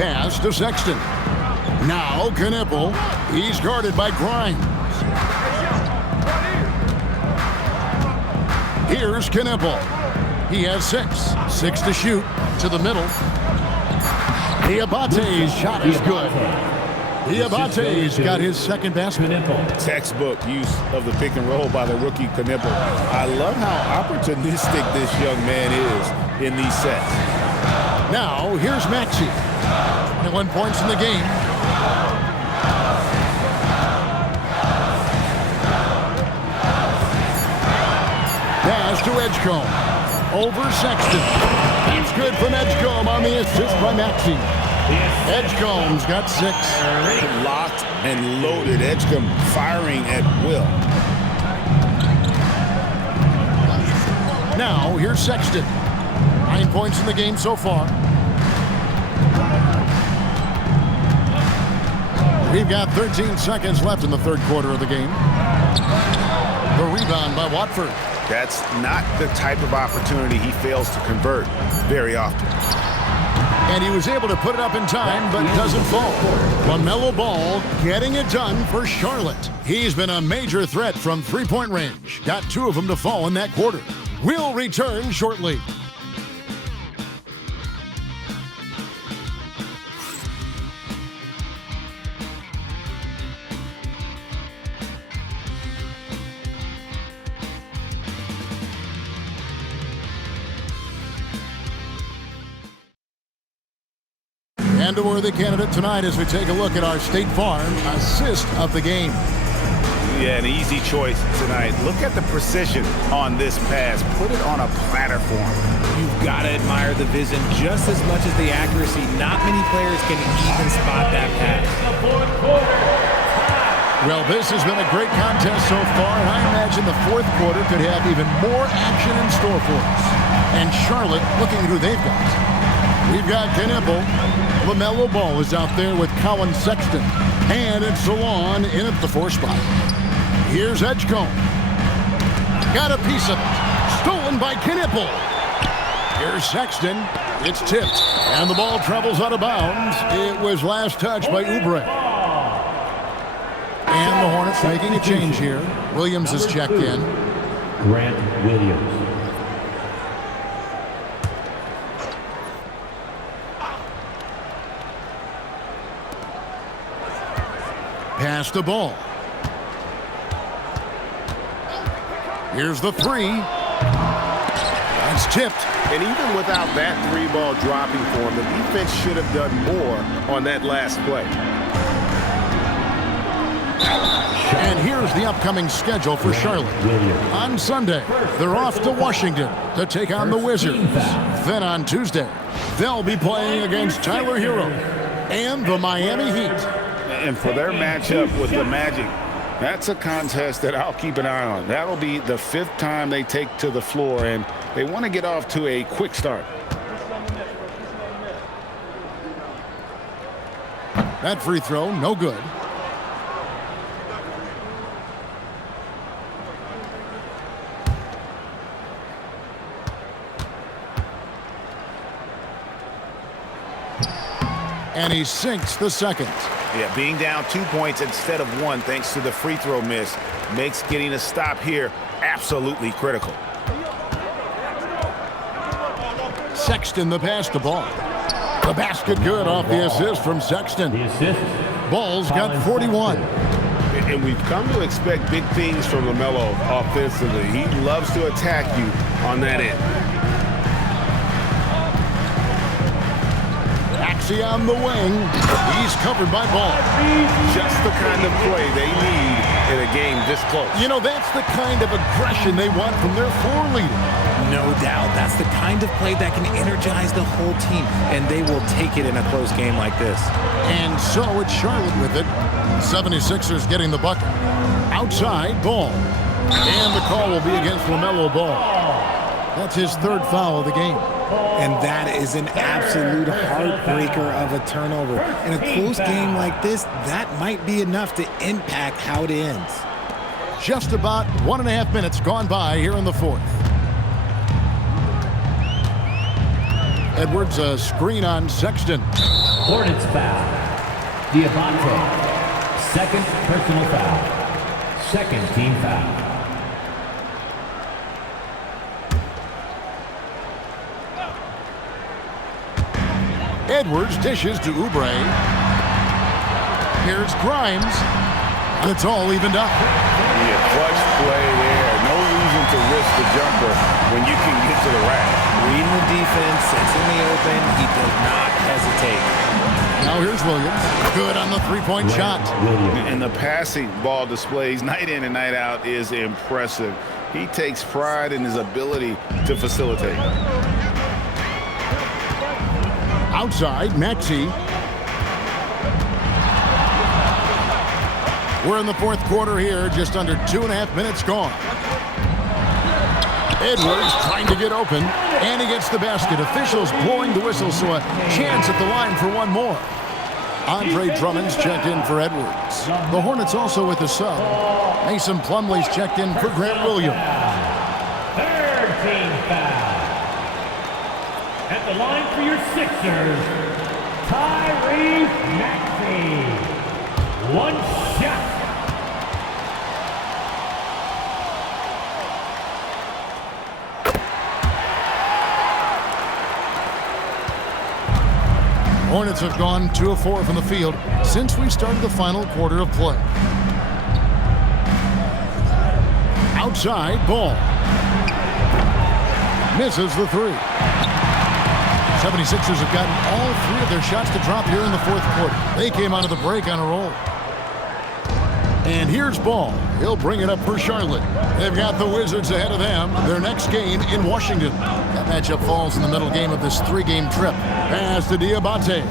Pass to Sexton. Now Knipple. He's guarded by Grimes. Here's Knipple. He has 6. 6 to shoot. To the middle. Diabate's shot is good. Diabate's got his second basket. Textbook use of the pick and roll by the rookie Knipple. I love how opportunistic this young man is in these sets. Now, here's Maxey. 21 points in the game. Pass to Edgecombe. Over Sexton. It's good from Edgecombe on the assist by Maxey. Edgecombe's got 6. Locked and loaded. Edgecombe firing at will. Now, here's Sexton. 9 points in the game so far. We've got 13 seconds left in the third quarter of the game. The rebound by Watford. That's not the type of opportunity he fails to convert very often. And he was able to put it up in time, but doesn't fall. LaMelo Ball getting it done for Charlotte. He's been a major threat from three-point range. Got 2 of them to fall in that quarter. We'll return shortly. And a worthy candidate tonight as we take a look at our State Farm assist of the game. Yeah, an easy choice tonight. Look at the precision on this pass. Put it on a platter for him. You've got to admire the vision just as much as the accuracy. Not many players can even spot that pass. Well, this has been a great contest so far, and I imagine the fourth quarter could have even more action in store for us. And Charlotte, looking at who they've got. We've got Knipple. LaMelo Ball is out there with Colin Sexton. And it's Salon in at the 4 spot. Here's Edgecombe. Got a piece of it. Stolen by Knipple. Here's Sexton. It's tipped. And the ball travels out of bounds. It was last touched by Oubre. And the Hornets making a change here. Williams is checked in. Grant Williams. Pass the ball. Here's the 3. That's tipped. And even without that 3-ball dropping for him, the defense should have done more on that last play. And here's the upcoming schedule for Charlotte. On Sunday, they're off to Washington to take on the Wizards. Then on Tuesday, they'll be playing against Tyler Hero and the Miami Heat. And for their matchup with the Magic, that's a contest that I'll keep an eye on. That'll be the 5th time they take to the floor, and they want to get off to a quick start. That free throw, no good. And he sinks the second. Yeah, being down 2 points instead of 1 thanks to the free throw miss makes getting a stop here absolutely critical. Sexton the pass to Ball. The basket good off the assist from Sexton. The assist. Ball's got 41. And we've come to expect big things from LaMelo offensively. He loves to attack you on that end. On the wing. He's covered by Ball. Just the kind of play they need in a game this close. You know, that's the kind of aggression they want from their floor leader. No doubt. That's the kind of play that can energize the whole team, and they will take it in a close game like this. And so it's Charlotte with it. 76ers getting the bucket. Outside, Ball. And the call will be against LaMelo Ball. That's his 3rd foul of the game. And that is an absolute heartbreaker of a turnover. In a close game like this, that might be enough to impact how it ends. Just about 1.5 minutes gone by here in the 4th. Edwards, a screen on Sexton. Hornets foul. Diamante. 2nd personal foul. 2nd team foul. Edwards dishes to Oubre. Here's Grimes. And it's all evened up. Yeah, clutch play there. No reason to risk the jumper when you can get to the rack. Reading the defense, it's in the open. He does not hesitate. Now here's Williams. Good on the 3-point shot. And the passing ball displays night in and night out is impressive. He takes pride in his ability to facilitate. Outside, Maxey. We're in the fourth quarter here, just under 2.5 minutes gone. Edwards trying to get open, and he gets the basket. Officials blowing the whistle, so a chance at the line for one more. Andre Drummond's checked in for Edwards. The Hornets also with a sub. Mason Plumlee's checked in for Grant Williams. Third team foul. At the line for your Sixers, Tyrese Maxey. One shot. Hornets have gone 2 of 4 from the field since we started the final quarter of play. Outside, Ball. Misses the 3. 76ers have gotten all 3 of their shots to drop here in the fourth quarter. They came out of the break on a roll. And here's Ball. He'll bring it up for Charlotte. They've got the Wizards ahead of them. Their next game in Washington. That matchup falls in the middle game of this 3-game trip. Pass to Diabate.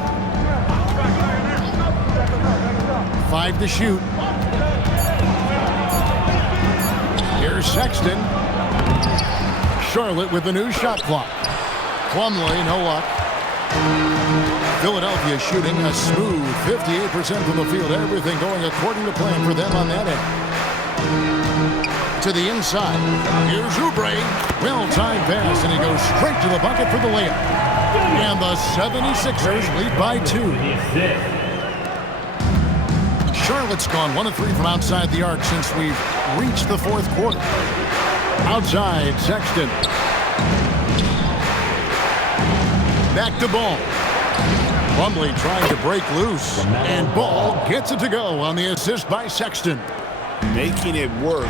5 to shoot. Here's Sexton. Charlotte with the new shot clock. Plumlee, no luck. Philadelphia shooting a smooth 58% from the field. Everything going according to plan for them on that end. To the inside. Here's Oubre. Well-timed pass, and he goes straight to the bucket for the layup. And the 76ers lead by 2. Charlotte's gone 1 of 3 from outside the arc since we've reached the fourth quarter. Outside, Sexton. Back to Ball. Plumlee trying to break loose. And Ball gets it to go on the assist by Sexton. Making it work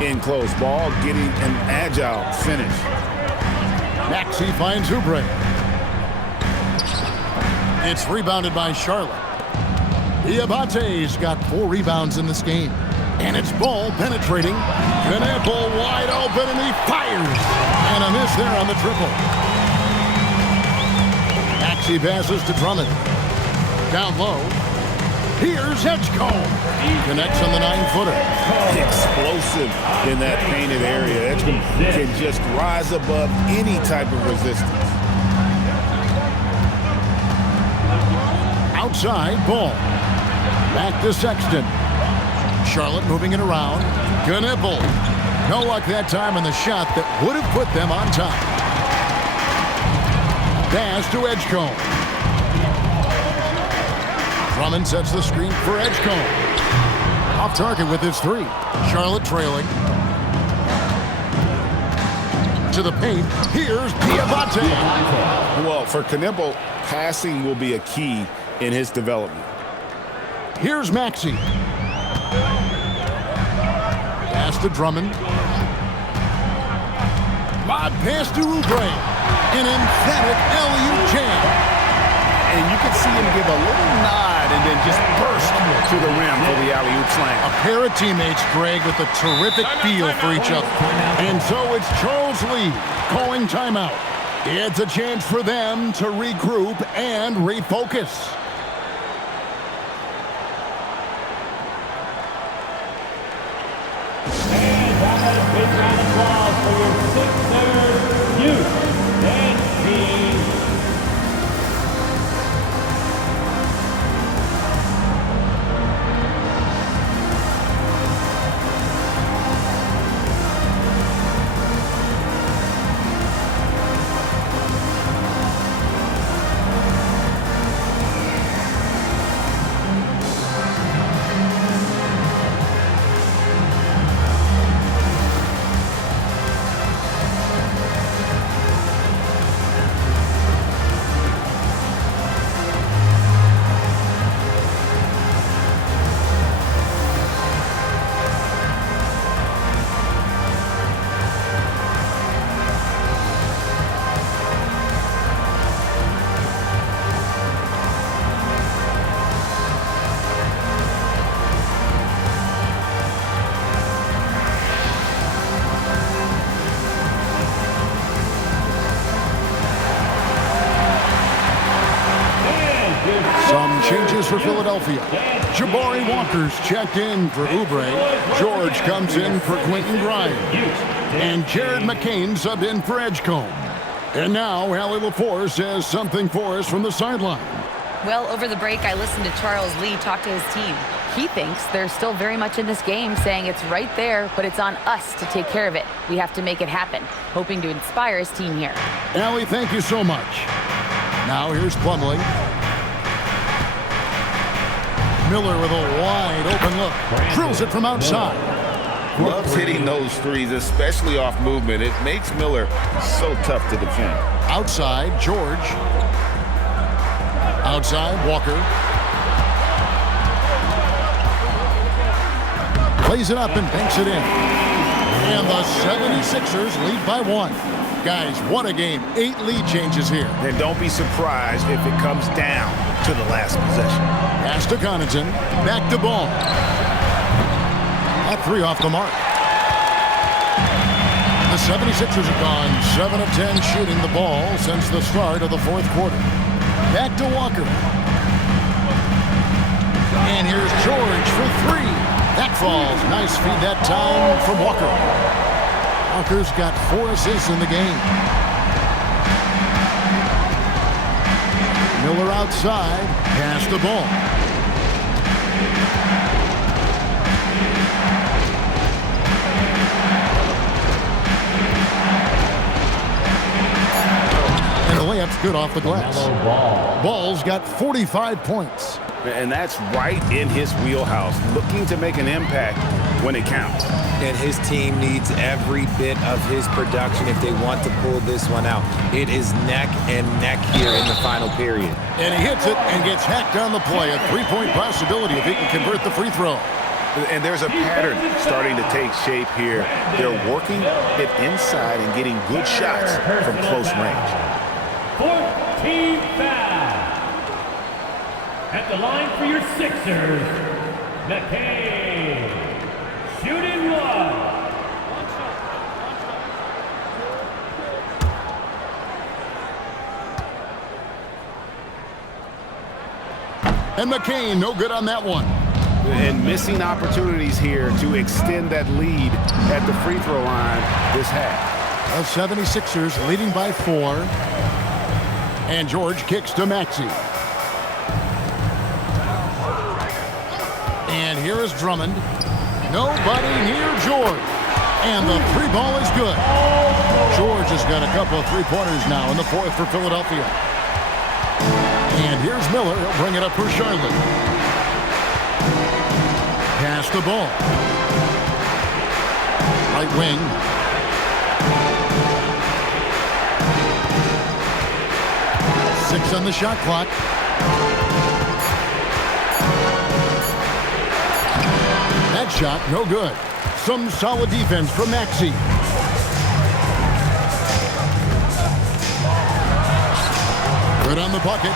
in close. Ball getting an agile finish. Maxey finds Oubre. It's rebounded by Charlotte. Diabate's got 4 rebounds in this game. And it's Ball penetrating. Ball wide open, and he fires. And a miss there on the triple. Maxey passes to Drummond. Down low. Here's Edgecombe. Connects on the 9-footer. Explosive in that painted area. Edgecombe can just rise above any type of resistance. Outside, Ball. Back to Sexton. Charlotte moving it around. Knipple. No luck that time on the shot that would have put them on top. Pass to Edgecombe. Drummond sets the screen for Edgecombe. Off target with his 3. Charlotte trailing. To the paint. Here's Diabate. Well, for Knipple, passing will be a key in his development. Here's Maxey. Pass to Drummond. Lob pass to Oubre. An emphatic alley-oop jam. And you can see him give a little nod and then just burst to the rim for the alley-oop slam. A pair of teammates, Greg, with a terrific feel for each other. And so it's Charles Lee calling timeout. It's a chance for them to regroup and refocus. And that is a big round of applause for your Sixers youth dance team. is for Philadelphia. Jabari Walker's checked in for Oubre. George comes in for Quentin Grimes. And Jared McCain subbed in for Edgecombe. And now, Allie LaForce has something for us from the sideline. Well, over the break, I listened to Charles Lee talk to his team. He thinks they're still very much in this game, saying it's right there, but it's on us to take care of it. We have to make it happen, hoping to inspire his team here. Allie, thank you so much. Now here's Plumlee. Miller with a wide open look. Drills it from outside. Loves hitting those threes, especially off movement. It makes Miller so tough to defend. Outside, George. Outside, Walker. Plays it up and banks it in. And the 76ers lead by 1. Guys, what a game. 8 lead changes here. And don't be surprised if it comes down to the last possession. Pass to Connaughton. Back to Ball. That 3 off the mark. The 76ers have gone 7 of 10 shooting the ball since the start of the 4th quarter. Back to Walker. And here's George for 3. That falls. Nice feed that time from Walker. Walker's got 4 assists in the game. Miller outside. Pass the ball. And the layup's good off the glass. Ball's got 45 points. And that's right in his wheelhouse, looking to make an impact when it counts. And his team needs every bit of his production if they want to pull this one out. It is neck and neck here in the final period. And he hits it and gets hacked on the play. A 3-point possibility if he can convert the free throw. And there's a pattern starting to take shape here. They're working it inside and getting good shots from close range. 14 foul. At the line for your Sixers, McCain. Shooting 1. And McCain, no good on that one. And missing opportunities here to extend that lead at the free throw line this half. The 76ers leading by 4. And George kicks to Maxey. And here is Drummond. Nobody near George. And the 3 ball is good. George has got a couple of 3-pointers now in the 4th for Philadelphia. And here's Miller. He'll bring it up for Charlotte. Pass the ball. Right wing. Six on the shot clock. That shot, no good. Some solid defense from Maxey. Good on the bucket.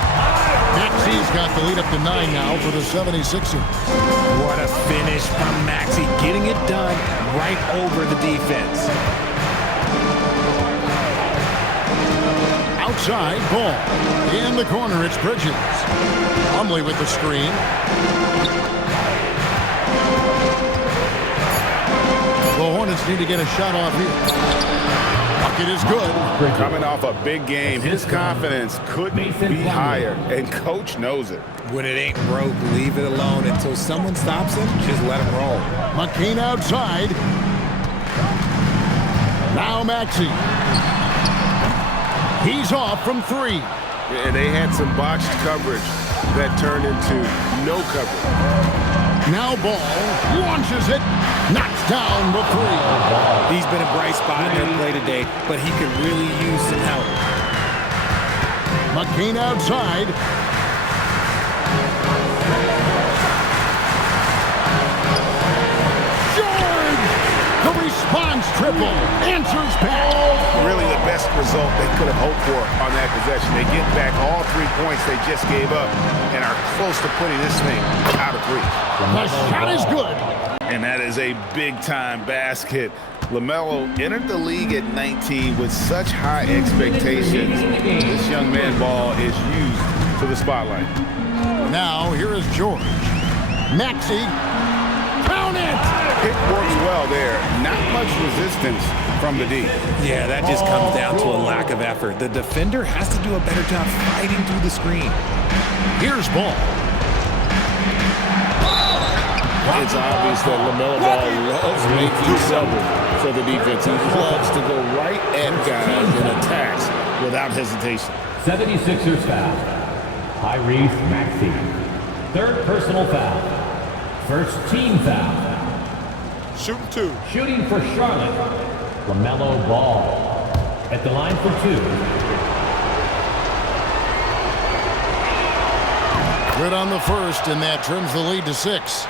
Maxey's got the lead up to 9 now for the 76ers. What a finish from Maxey, getting it done right over the defense. Outside, Ball. In the corner, it's Bridges. Plumlee with the screen. The Hornets need to get a shot off here. Bucket is good. Coming off a big game, his confidence couldn't be higher, and coach knows it. When it ain't broke, leave it alone until someone stops him. Just let him roll. McCain outside. Now Maxey. He's off from 3. And they had some botched coverage that turned into no coverage. Now Ball launches it. Knocks down the 3. He's been a bright spot in their play today, but he could really use some help. McCain outside. George! The response triple. Answers back. Really the best result they could have hoped for on that possession. They get back all 3 points they just gave up and are close to putting this thing out of reach. The shot is good. And that is a big-time basket. LaMelo entered the league at 19 with such high expectations. This young man ball is used to the spotlight. Now here is George. Maxey. Count it! It works well there. Not much resistance from the D. Yeah, that just comes down to a lack of effort. The defender has to do a better job fighting through the screen. Here's Ball. It's obvious that LaMelo Ball loves making trouble for the defense. He loves to go right at guys and attacks without hesitation. 76ers foul. Tyrese Maxey. Third personal foul. First team foul. Shooting 2. Shooting for Charlotte. LaMelo Ball. At the line for 2. Good on the first, and that trims the lead to 6.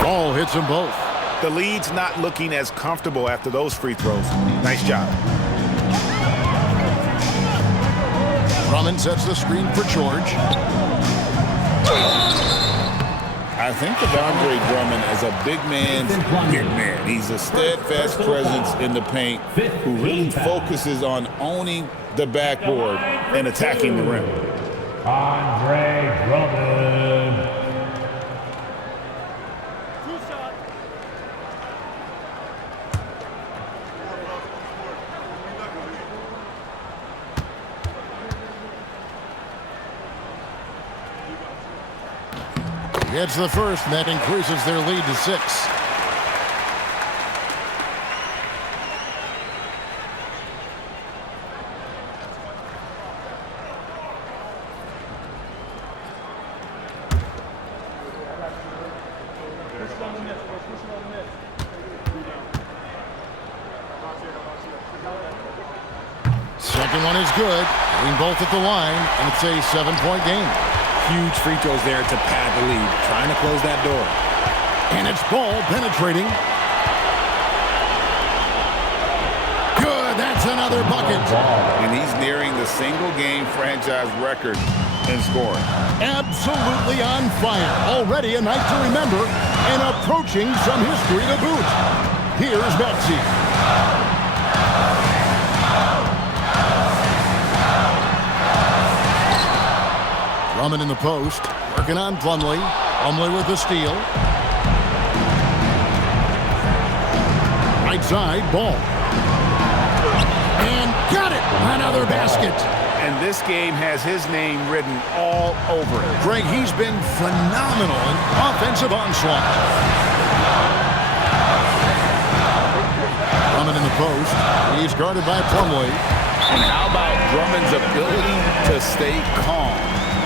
Ball hits them both. The lead's not looking as comfortable after those free throws. Nice job. Drummond sets the screen for George. I think of Andre Drummond as a big man's big man. He's a steadfast presence in the paint who really focuses on owning the backboard and attacking the rim. Andre Drummond. It's the first, and that increases their lead to 6. Second one is good. Hitting both at the line, and it's a 7-point game. Huge free throws there to pad the lead, trying to close that door. And it's Ball penetrating. Good, that's another bucket. And he's nearing the single-game franchise record in scoring. Absolutely on fire. Already a night to remember, and approaching some history to boot. Here's Maxey. Drummond in the post, working on Plumlee. Plumlee with the steal. Right side, Ball. And got it! Another basket. And this game has his name written all over it. Greg, he's been phenomenal in offensive onslaught. Drummond in the post. He's guarded by Plumlee. And how about Drummond's ability to stay calm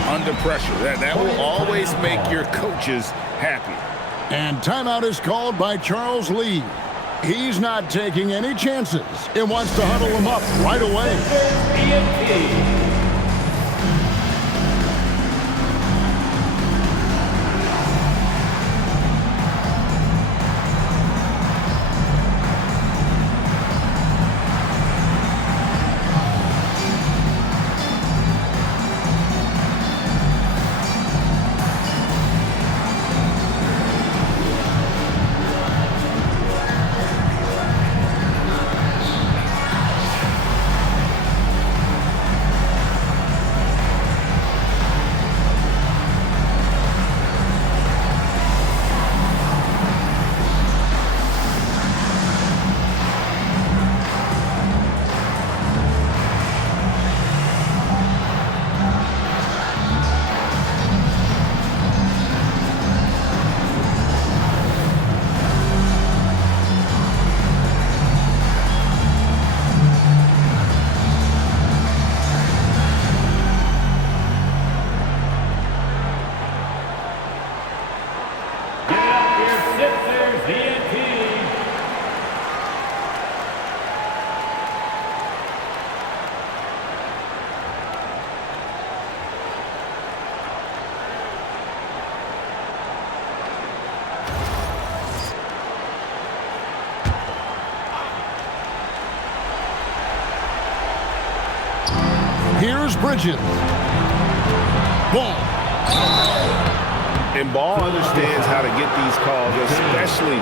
under pressure? That will always make your coaches happy. And timeout is called by Charles Lee. He's not taking any chances and wants to huddle him up right away. Here's Bridges. Ball. And Ball understands how to get these calls, especially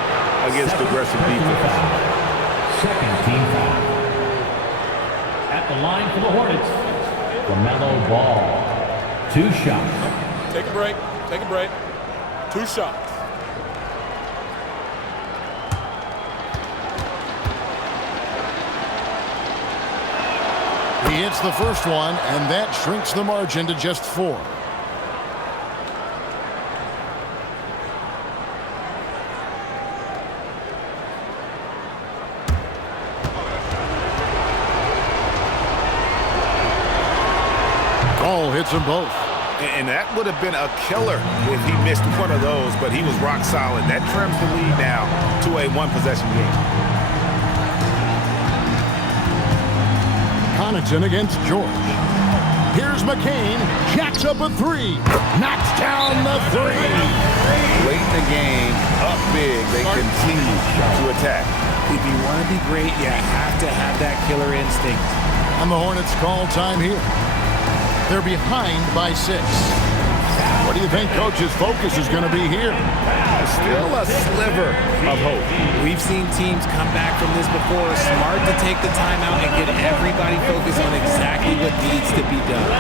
against aggressive defense. Second team foul. At the line for the Hornets, LaMelo Ball. 2 shots. Take a break. Take a break. 2 shots. He hits the first one, and that shrinks the margin to just 4. Ball hits them both. And that would have been a killer if he missed one of those, but he was rock solid. That trims the lead now to a 1-possession game. Connaughton against George. Here's McCain, jacks up a 3, knocks down the 3. Late in the game, up big, they continue to attack. If you want to be great, you have to have that killer instinct. And the Hornets call time here. They're behind by 6. What do you think Coach's focus is going to be here? Still a sliver of hope. We've seen teams come back from this before. Smart to take the time out and get everybody focused on exactly what needs to be done.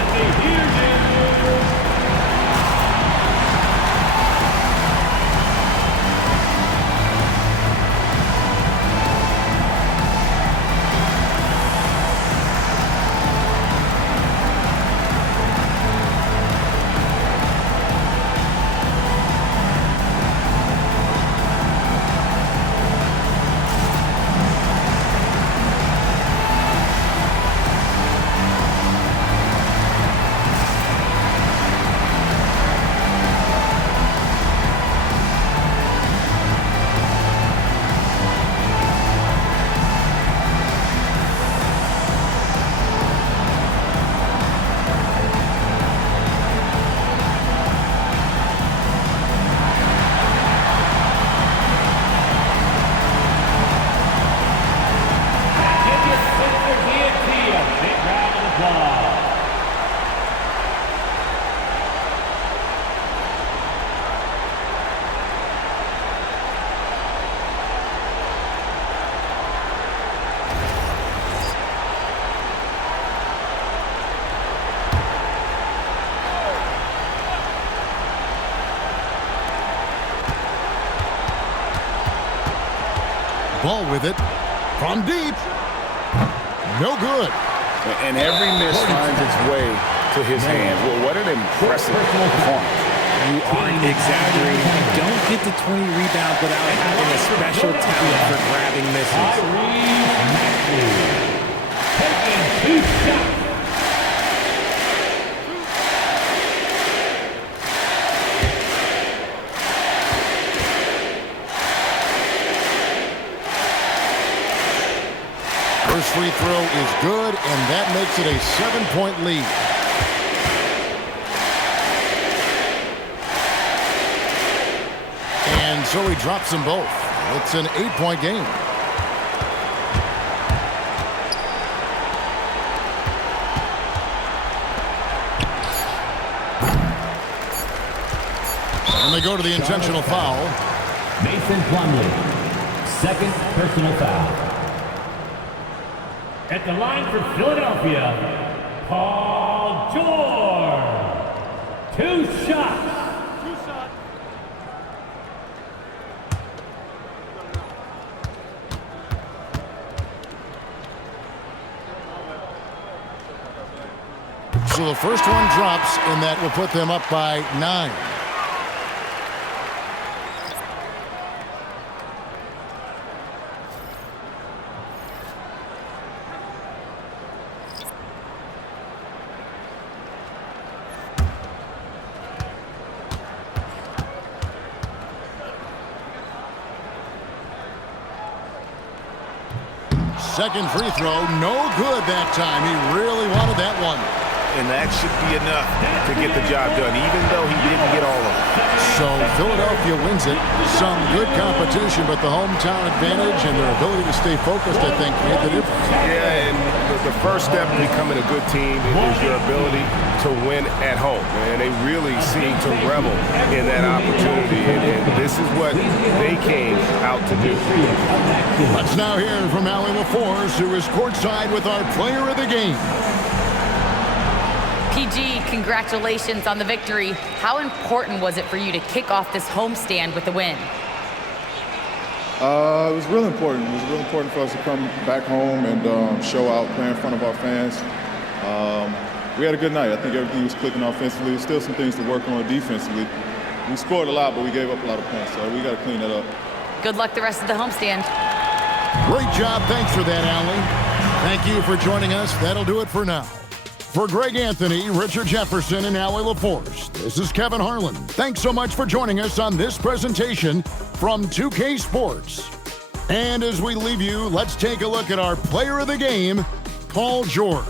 Ball with it from deep. No good. And every miss finds its way to his hands. Well, what an impressive performance. You aren't exaggerating. You don't get to 20 rebounds without having a special talent for grabbing misses. Taking 2 shots. First free throw is good, and that makes it a 7-point lead. And so he drops them both. It's an 8-point game. And they go to the intentional foul. Mason Plumlee, second personal foul. At the line for Philadelphia, Paul George. 2 shots. So the first one drops, and that will put them up by 9. Second free throw, no good that time. He really wanted that one. And that should be enough to get the job done, even though he didn't get all of it. So Philadelphia wins it. Some good competition, but the hometown advantage and their ability to stay focused, I think, made the difference. Yeah, and the the first step in becoming a good team is your ability to win at home. And they really seem to revel in that opportunity. And this is what they came out to do. Let's now hear from Allie LaForce, who is courtside with our player of the game. PG, congratulations on the victory. How important was it for you to kick off this homestand with a win? It was real important. It was real important for us to come back home and show out, play in front of our fans. We had a good night. I think everything was clicking offensively. There's still some things to work on defensively. We scored a lot, but we gave up a lot of points, so we got to clean that up. Good luck the rest of the homestand. Great job. Thanks for that, Allie. Thank you for joining us. That'll do it for now. For Greg Anthony, Richard Jefferson, and Allie LaForce, this is Kevin Harlan. Thanks so much for joining us on this presentation from 2K Sports. And as we leave you, let's take a look at our player of the game, Paul George.